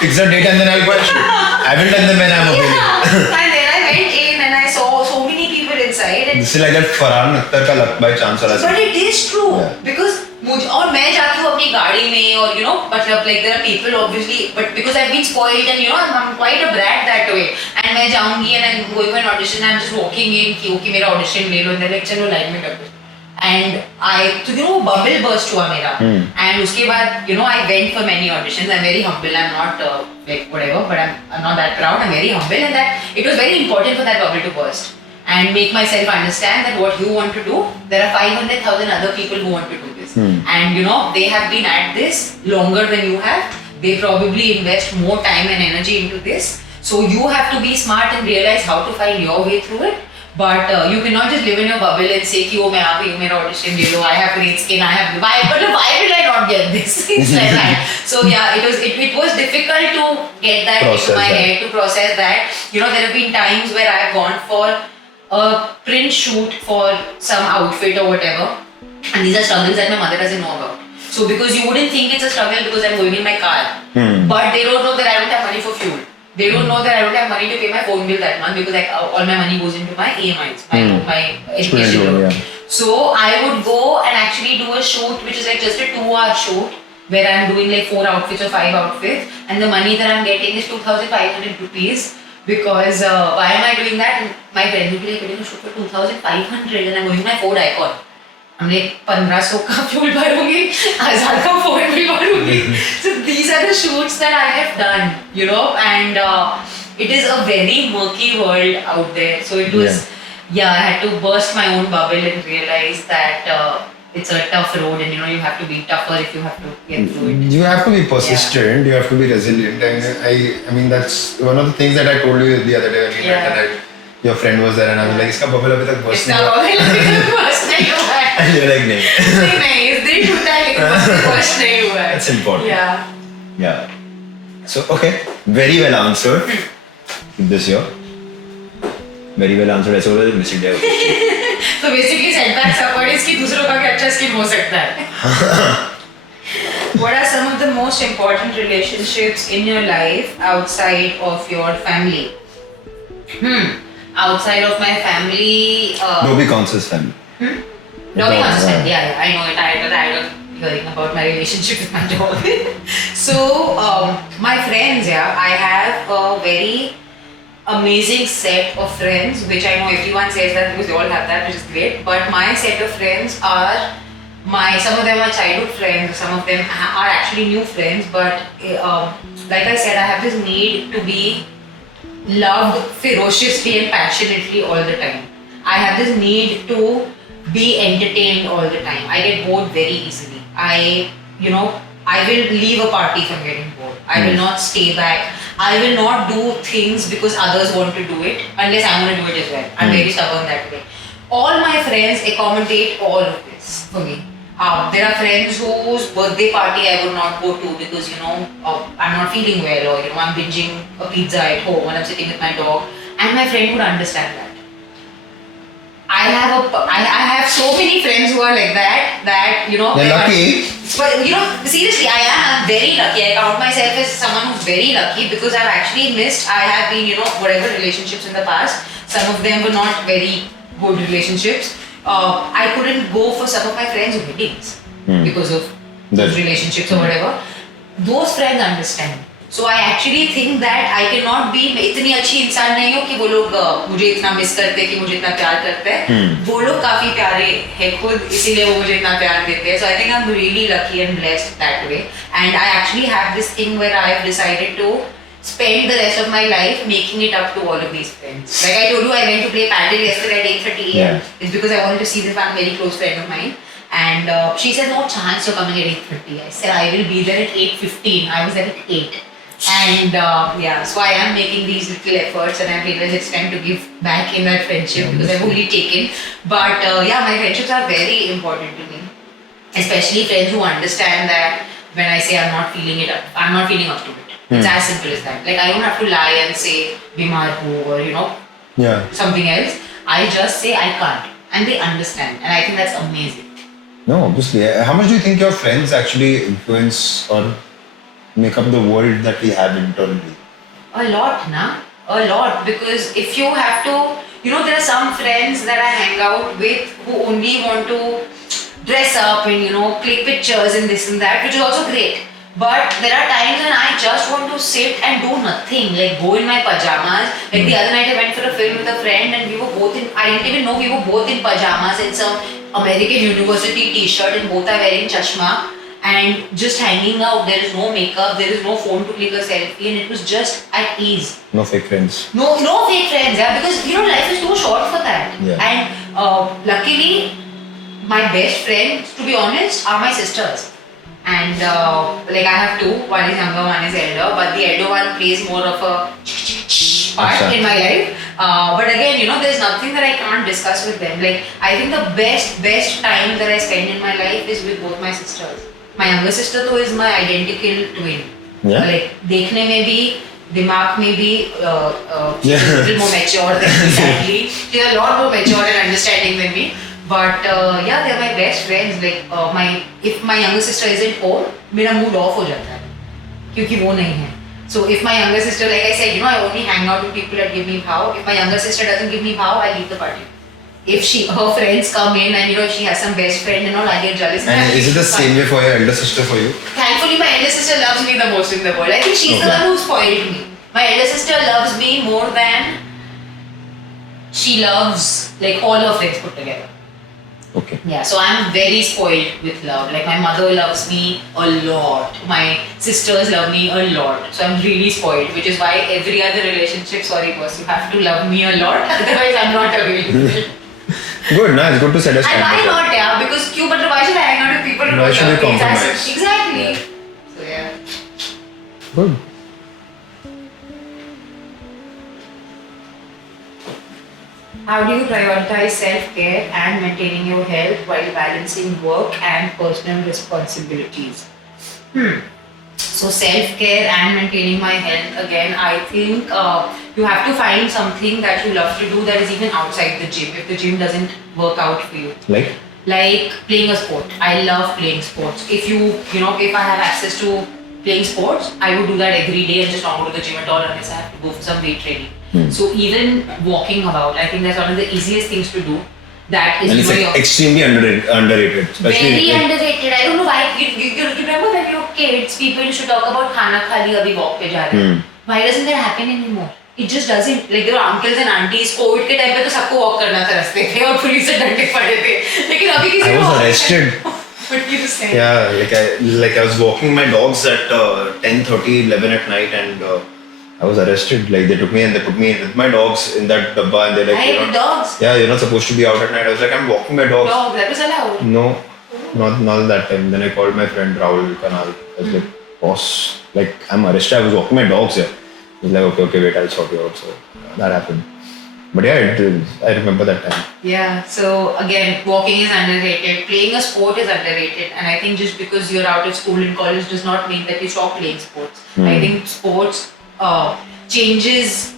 fix the date and then I'll watch you. I haven't done them when I'm available. And then I went in and I saw so many people inside. And this is like that Farhan Akhtar ka luck by chance wala. but it is true, because और मैं जाती हूँ अपनी गाड़ी में और मतलब like there are people obviously, but because I've been spoiled and I'm quite a brat that way. And मैं जाऊँगी and I'm going for an audition and I'm just walking in कि okay मेरा audition ले लो and they're like चलो line में कर दो. And तो bubble burst हुआ मेरा. And उसके बाद I went for many auditions. I'm very humble. I'm not like whatever, but I'm not that proud. I'm very humble, and that it was very important for that bubble to burst and make myself understand that what you want to do, there are 500,000 other people who want to do this. And they have been at this longer than you have. They probably invest more time and energy into this. So you have to be smart and realize how to find your way through it. But you cannot just live in your bubble and say कि मैं आ गई हूँ मेरा audition ले लो, I have great skin, I have why did I not get this? It's like that. So yeah, it was difficult to get that into my head, to process that. There have been times where I have gone for a print shoot for some outfit or whatever, and these are struggles that my mother doesn't know about. So because you wouldn't think it's a struggle because I'm going in my car, but they don't know that I don't have money for fuel. They don't know that I don't have money to pay my phone bill that month because all my money goes into my EMIs, my education loan. Yeah. So I would go and actually do a shoot which is like just a 2-hour shoot where I'm doing like 4 outfits or 5 outfits, and the money that I'm getting is 2,500 rupees. Because why am I doing that? And my friend will be like, "You're shoot for 2,500 and I'm going my Ford Icon." I'm like, 1,500 का fuel भरूंगी, 1,000 का phone bill भरूंगी. So these are the shoots that I have done, and it is a very murky world out there. So it was, I had to burst my own bubble and realize that it's a tough road, and you have to be tougher if you have to get through it. You have to be persistent, you have to be resilient, and I mean that's one of the things that I told you the other day when we met, and your friend was there and I was like, इसका bubble अभी तक burst नहीं हुआ. And you're like, नहीं. नहीं, इस दिन टूटा है लेकिन burst नहीं हुआ है. That's important. Yeah. So okay, very well answered. Keep this here. Very well answered. ऐसे बोला missing day. So basically setback support is कि दूसरों का भी अच्छा skin हो सकता है. What are some of the most important relationships in your life outside of your family? Outside of my family. Dobby Council's family. Dobby Council's family. Yeah, I know it. I had tired of hearing about my relationship with my dog. So my friends, I have a very amazing set of friends, which I know everyone says that because they all have that, which is great. But my set of friends are some of them are childhood friends, some of them are actually new friends. But like I said, I have this need to be loved ferociously and passionately all the time. I have this need to be entertained all the time. I get bored very easily. I will leave a party if I'm getting bored. I will not stay back. I will not do things because others want to do it unless I want to do it as well. I'm very stubborn that way. All my friends accommodate all of this for me. There are friends whose birthday party I would not go to because I'm not feeling well, or I'm binging a pizza at home when I'm sitting with my dog, and my friend would understand that. I have so many friends who are like that You're lucky. But seriously, I am very lucky. I count myself as someone who's very lucky because I've actually missed. I have been whatever relationships in the past. Some of them were not very good relationships. I couldn't go for some of my friends' weddings because of those relationships or whatever. Those friends understand. So I actually think that I cannot be इतनी अच्छी इंसान नहीं हूँ कि वो लोग मुझे इतना मिस करते हैं कि मुझे इतना प्यार करते हैं. वो लोग काफी प्यारे हैं खुद, इसीलिए वो मुझे इतना प्यार देते हैं. So I think I'm really lucky and blessed that way. And I actually have this thing where I've decided to spend the rest of my life making it up to all of these friends. Like I told you, I went to play paddle yesterday at 8:30 a.m. It's because I wanted to see this one very close friend of mine. And she said, no chance you're coming at 8:30. I said, I will be there at 8:15. I was there at 8. And so I am making these little efforts, and I realized it's time to give back in that friendship because I've only taken. But my friendships are very important to me. Especially friends who understand that when I say I'm not feeling up to it. It's as simple as that. Like I don't have to lie and say bimar hu or something else. I just say I can't, and they understand, and I think that's amazing. No, obviously. How much do you think your friends actually influence or make up the world that we have internally? A lot, a lot. Because if you have to, there are some friends that I hang out with who only want to dress up and click pictures and this and that, which is also great. But there are times when I just want to sit and do nothing, like go in my pajamas. Like the other night I went for a film with a friend and I didn't even know we were both in pajamas in some American university t-shirt and both are wearing chashma and just hanging out. There is no makeup, there is no phone to click a selfie, and it was just at ease. No fake friends. No fake friends, yeah, because life is too short for that. Yeah. And luckily, my best friends, to be honest, are my sisters. And like I have two, one is younger, one is elder, but the elder one plays more of a part in my life. But again, there's nothing that I can't discuss with them. Like I think the best time that I spend in my life is with both my sisters. My younger sister though is my identical twin. Yeah. Like देखने में भी, दिमाग में भी, she's Yeah. a little more mature than me sadly. She's a lot more mature and understanding than me. But yeah, they're my best friends. Like if my younger sister isn't home, मेरा mood off हो जाता है, क्योंकि वो नहीं है. So if my younger sister, like I said, I only hang out with people that give me bhav. If my younger sister doesn't give me bhav, I leave the party. If her friends come in and if she has some best friend and all, I get jealous. And is it the same way for your elder sister for you? Thankfully, my elder sister loves me the most in the world. I think she's the one who spoiled me. My elder sister loves me more than she loves like all her friends put together. Okay. Yeah, so I'm very spoiled with love. Like my mother loves me a lot. My sisters love me a lot. So I'm really spoiled, which is why every other relationship, sorry boss, you have to love me a lot. Otherwise, I'm not available. Good, nice. Good to set a And why standard. not, yeah? Because why should I hang out with people who Why don't should love we me? compromise? Exactly. So yeah. Good. How do you prioritize self-care and maintaining your health while balancing work and personal responsibilities? So self-care and maintaining my health, again, I think you have to find something that you love to do that is even outside the gym, if the gym doesn't work out for you. Like playing a sport. I love playing sports. If if I have access to playing sports, I would do that every day and just not go to the gym at all unless I have to go for some weight training. So even walking about, I think that's one of the easiest things to do. That is And it's like extremely underrated. Especially very like, underrated. I don't know why. You remember when you were kids, people used to talk about khana khali abhi walk pe ja rahe hain. Why doesn't that happen anymore? It just doesn't. Like there were uncles and aunties. COVID के time पे तो सबको walk करना था रास्ते पे और police से डंडे पड़े थे. लेकिन अभी किसी I को was walk arrested. What you saying? Yeah, I was walking my dogs at 10:30, 11 at night, and I was arrested. Like they took me and they put me with my dogs in that dabba, and they're like, I hate dogs. yeah, you're not supposed to be out at night. I was like, I'm walking my dogs. Dog, that was allowed. No, not that time. Then I called my friend Rahul Kanal. I was like, boss, like I'm arrested. I was walking my dogs here. He's like, okay, wait, I'll sort you out. So that happened. But yeah, I remember that time. Yeah, so again, walking is underrated. Playing a sport is underrated. And I think just because you're out of school and college does not mean that you stop playing sports. I think sports changes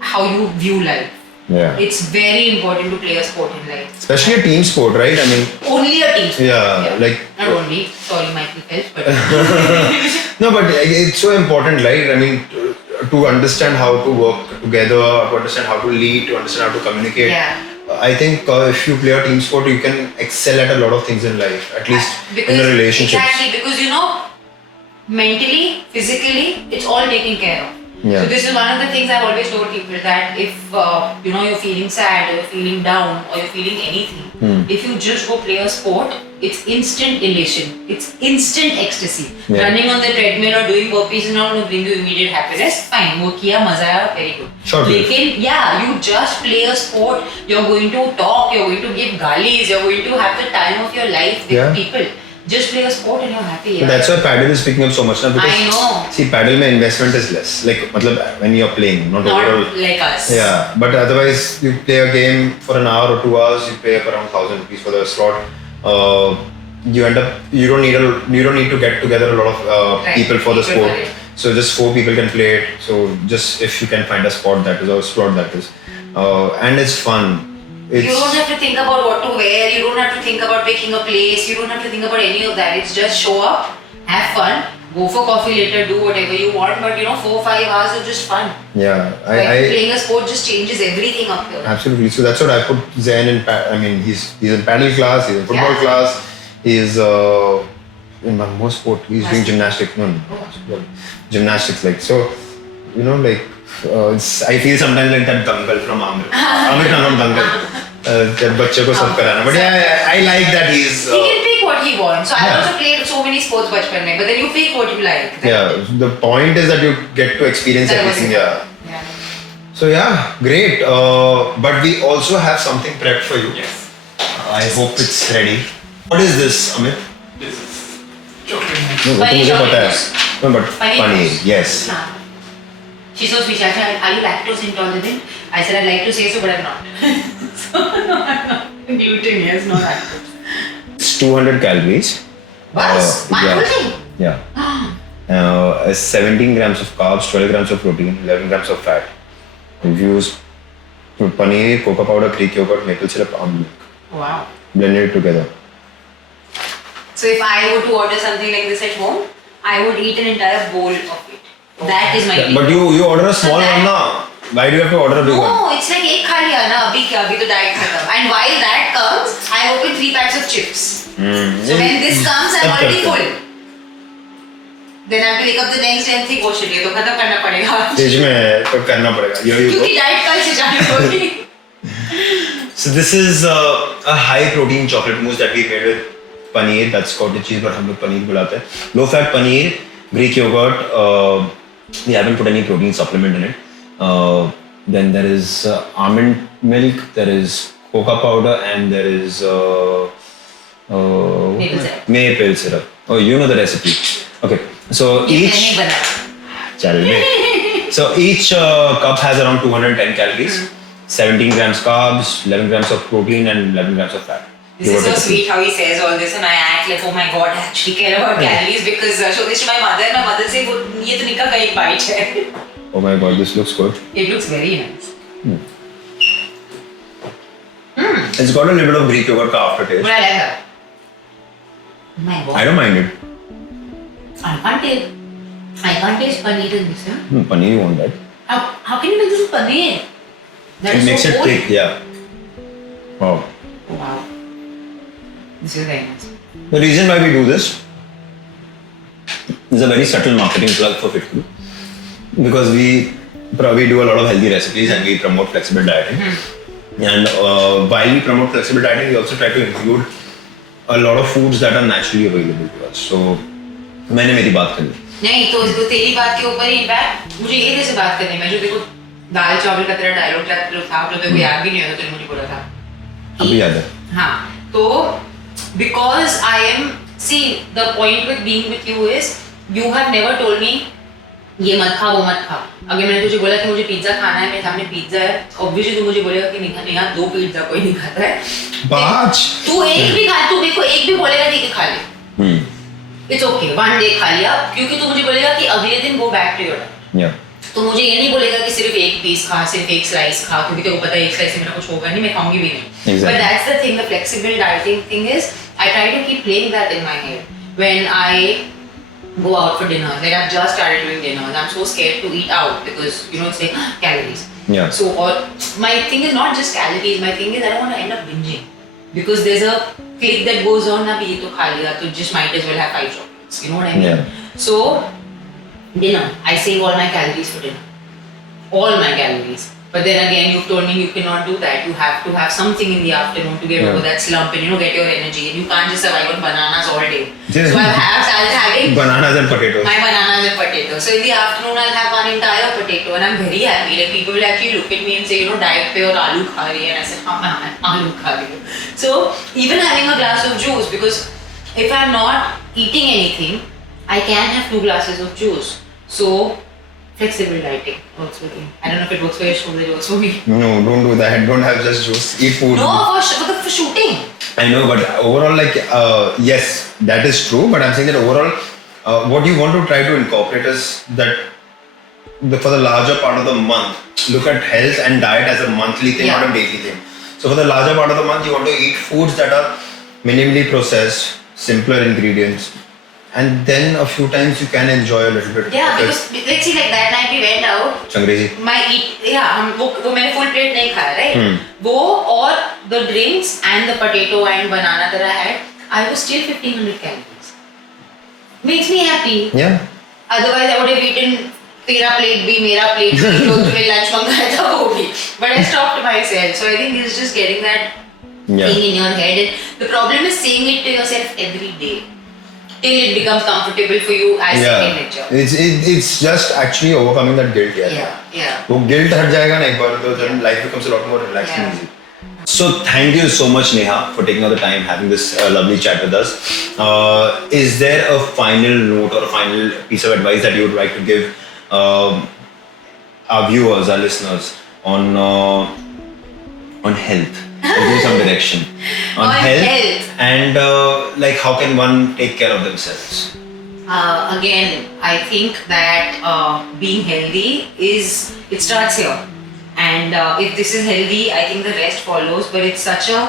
how you view life. Yeah. It's very important to play a sport in life. Especially a team sport, right? I mean, Only a team sport. yeah, like Not only. Sorry, Michael Phelps, but no, but it's so important, right? I mean, to understand how to work together, to understand how to lead, to understand how to communicate. Yeah. I think if you play a team sport, you can excel at a lot of things in life, at least in the relationships. Exactly, because mentally, physically, it's all taken care of. Yeah. So this is one of the things I've always told people, that if you're feeling sad or you're feeling down or you're feeling anything, if you just go play a sport, it's instant elation, it's instant ecstasy. Yeah. Running on the treadmill or doing burpees is not going to bring you immediate happiness. Fine, wo kiya, maza aaya, very good. Sure. Lekin, yeah, you just play a sport, you're going to talk, you're going to give galis, you're going to have the time of your life with Yeah. people. Just play a sport and you're happy. But that's why paddle is picking up so much now, because I know. see, paddle mein investment is less. Like, when you're playing, not overall. Not like us. Yeah, but otherwise, you play a game for an hour or 2 hours, you pay up around 1,000 rupees for the slot. You don't need to get together a lot of Right. people for the People sport. for it. So just 4 people can play it. So just if you can find a spot that is, or a slot that is, and it's fun. You don't have to think about what to wear, you don't have to think about picking a place, you don't have to think about any of that. It's just show up, have fun, go for coffee later, do whatever you want, but 4 or 5 hours of just fun. Yeah, Playing a sport just changes everything up here. absolutely. So that's what I put Zen in. He's in paddle class, he's in football Yeah. class. He's in one sport. He's doing gymnastics. No, gymnastics. Like so, you know, like I feel sometimes like that Dangal from Amir. Amir Khan from Dangal. That बच्चे को सब कराना. But yeah, I like that he's. He can pick what he wants. So I Yeah. also played so many sports bachpan mein, but then you pick what you like. Yeah, the point is that you get to experience That was everything. it. Yeah. Yeah. So yeah, great. But we also have something prepped for you. Yes. I hope it's ready. What is this, Amit? This is chocolate mousse. No, वो तो Paneer मुझे पता है. chocolate No, but Paneer paneer, mousse. yes. Nah. She's so sweet. She asked, are you lactose intolerant? I said, I'd like to say so, but I'm not. So, no, I'm not. Gluten, yes, no lactose. It's 200 calories. Bus? One yeah. whole thing? Yeah. 17 grams of carbs, 12 grams of protein, 11 grams of fat. We've used paneer, cocoa powder, Greek yogurt, maple syrup, almond milk. Wow. Blended it together. So if I were to order something like this at home, I would eat an entire bowl of it. That is my Yeah, but you order a small that- one now. Why do you have to order a big one? No, it's like एक खा लिया ना अभी क्या अभी तो diet खत्म. And while that comes, I open 3 packs of chips. So when this comes, I'm already full. Then I have to wake up the next day and think, oh shit, ये तो खत्म करना पड़ेगा. फ्रिज में है तो करना पड़ेगा. Here you go. क्योंकि diet कल से चालू होगी. So this is a high protein chocolate mousse that we made with paneer. That's cottage cheese, but हम लोग पनीर बुलाते हैं. Low fat paneer, Greek yogurt. We haven't put any protein supplement in it. Then there is almond milk. There is cocoa powder, and there is Maple syrup. maple syrup. Oh, you know the recipe. Okay. So ये each. मैंने बनाया. Chal mein. So each cup has around 210 calories, 17 grams carbs, 11 grams of protein, and 11 grams of fat. This is so sweet how he says all this, and I act like, oh my god, I actually care about calories because show this to my mother. My mother says, "वो ये तो निका का एक bite है." Oh my god, this looks good. It looks very nice. It's got a little bit of Greek yogurt ka aftertaste. But I like that. Oh my god. I don't mind it. I can't taste paneer in this. Huh? Paneer you want that. How can you make this with paneer? That It is makes so it cool. thick, yeah. Wow. Wow. This is very nice. The reason why we do this is a very subtle marketing plug for FitCrew. Because we do a lot of healthy recipes and we promote flexible dieting. And while we promote flexible dieting, we also try to include a lot of foods that are naturally available to us. So, मैंने मेरी बात कर ली. नहीं तो इसको तेरी बात के ऊपर ही इनफैक्ट मुझे ये जैसे बात करनी है जो देखो दाल चावल का तेरा डायलॉग था जो तेरे को याद भी नहीं होता तूने मुझे बोला था अभी याद है. हाँ तो because I am see the point with being with you is you have never told me ये मत खा वो मत खा अगर मैंने तुझे बोला कि मुझे पिज्जा खाना है मेरे सामने पिज्जा है ऑब्वियसली तू मुझे बोलेगा कि नहीं यार 2 पिज्जा कोई नहीं खाता है पाँच. तू एक भी खा तू मेरे को एक भी बोलेगा ठीक है खा ले इट्स ओके 1 डे खा लिया क्योंकि तू मुझे बोलेगा कि अगले दिन go back to your diet Yeah. तो मुझे ये नहीं बोलेगा कि सिर्फ एक पीस खा सिर्फ एक स्लाइस खा क्योंकि तेरे को पता है एक स्लाइस से मेरा कुछ होगा नहीं मैं खाऊंगी भी नहीं Exactly. but that's the thing the flexible dieting thing is I try to keep playing that in my head when I go out for dinner like I've just started doing dinners I'm so scared to eat out because you know it's like calories Yeah. so or my thing is not just calories my thing is I don't want to end up binging because there's a click that goes on ना भी ये तो खा लिया तो just might as well have 5 chocolates you know what I mean Yeah. so dinner I save all my calories for dinner all my calories but then again you've told me you cannot do that you have to have something in the afternoon to get Yeah. over that slump and you know get your energy and you can't just survive on bananas all day Yeah. so I started having Bananas and potatoes. my bananas and potatoes. So in the afternoon, I'll have one entire potato, and I'm very happy. Like people will actually look at me and say, you know, diet pe aur aloo kha rahi hai, and I said, हाँ मैं aloo खा रही हूँ. So even having a glass of juice, because if I'm not eating anything, I can have 2 glasses of juice. So flexible dieting works for me. I don't know if it works for your shoulder, it works for me. No, don't do that. Don't have just juice. Eat food. No, for shooting. I know, but Overall, like yes, that is true. But I'm saying that overall, what you want to try to incorporate is that for the larger part of the month, look at health and diet as a monthly thing, Yeah. not a daily thing. So for the larger part of the month, you want to eat foods that are minimally processed, simpler ingredients, and then a few times you can enjoy a little bit. Yeah, of it. because let's see, like that night we went out. Changrezi. My eat हम वो मैंने full plate नहीं खाया right वो और the drinks and the potato and banana that I had I was still 1500 calories. Makes me happy. Yeah. Otherwise, I would have eaten तेरा plate भी मेरा plate भी जो तूने lunch मंगाया था वो भी. But I stopped myself. So I think it's just getting that Yeah. thing in your head. And the problem is saying it to yourself every day till it becomes comfortable for you as second nature. It's just actually overcoming that guilt. Yeah. वो guilt हट जाएगा ना एक बार तो then life becomes a lot more relaxed and Yeah. easy. So thank you so much, Neha, for taking all the time having this lovely chat with us. Is there a final note or a final piece of advice that you would like to give our viewers, our listeners on health? Or give some direction on On health. and like how can one take care of themselves? Again, I think that being healthy it starts here. And if this is healthy, I think the rest follows. But it's such a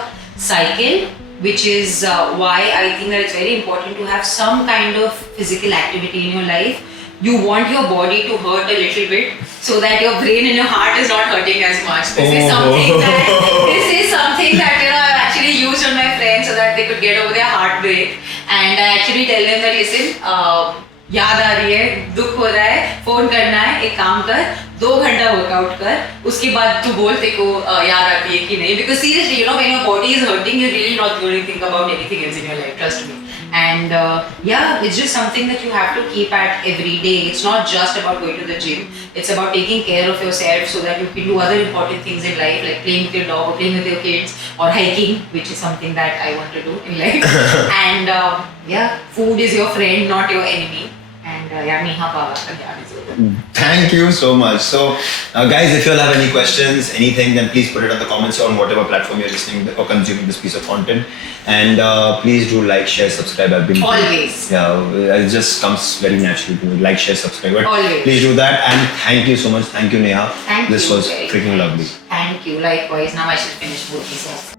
cycle, which is why I think that it's very important to have some kind of physical activity in your life. You want your body to hurt a little bit so that your brain and your heart is not hurting as much. This is something that I've actually used on my friends so that they could get over their heartbreak. And I actually tell them that listen, याद आ रही है, दुख हो रहा है, phone करना है, एक काम कर, 2 घंटा वर्कआउट कर, उसके बाद तू बोल तेरे को याद आती है कि नहीं. Because seriously, when your body is hurting, you're really not going to think about anything else in your life. Trust me. And it's just something that you have to keep at every day. It's not just about going to the gym. It's about taking care of yourself so that you can do other important things in life, like playing with your dog or playing with your kids or hiking, which is something that I want to do in life. And food is your friend, not your enemy. And Neha Pawar, is over. Thank you so much. So, guys, if you all have any questions, anything, then please put it in the comments on whatever platform you're listening or consuming this piece of content. And please do like, share, subscribe. I've been Always. Yeah, it just comes very naturally to like, share, subscribe. But Always. please do that. And thank you so much. Thank you, Neha. Thank This you was very freaking much. lovely. Thank you. Likewise. Now I should finish both these off.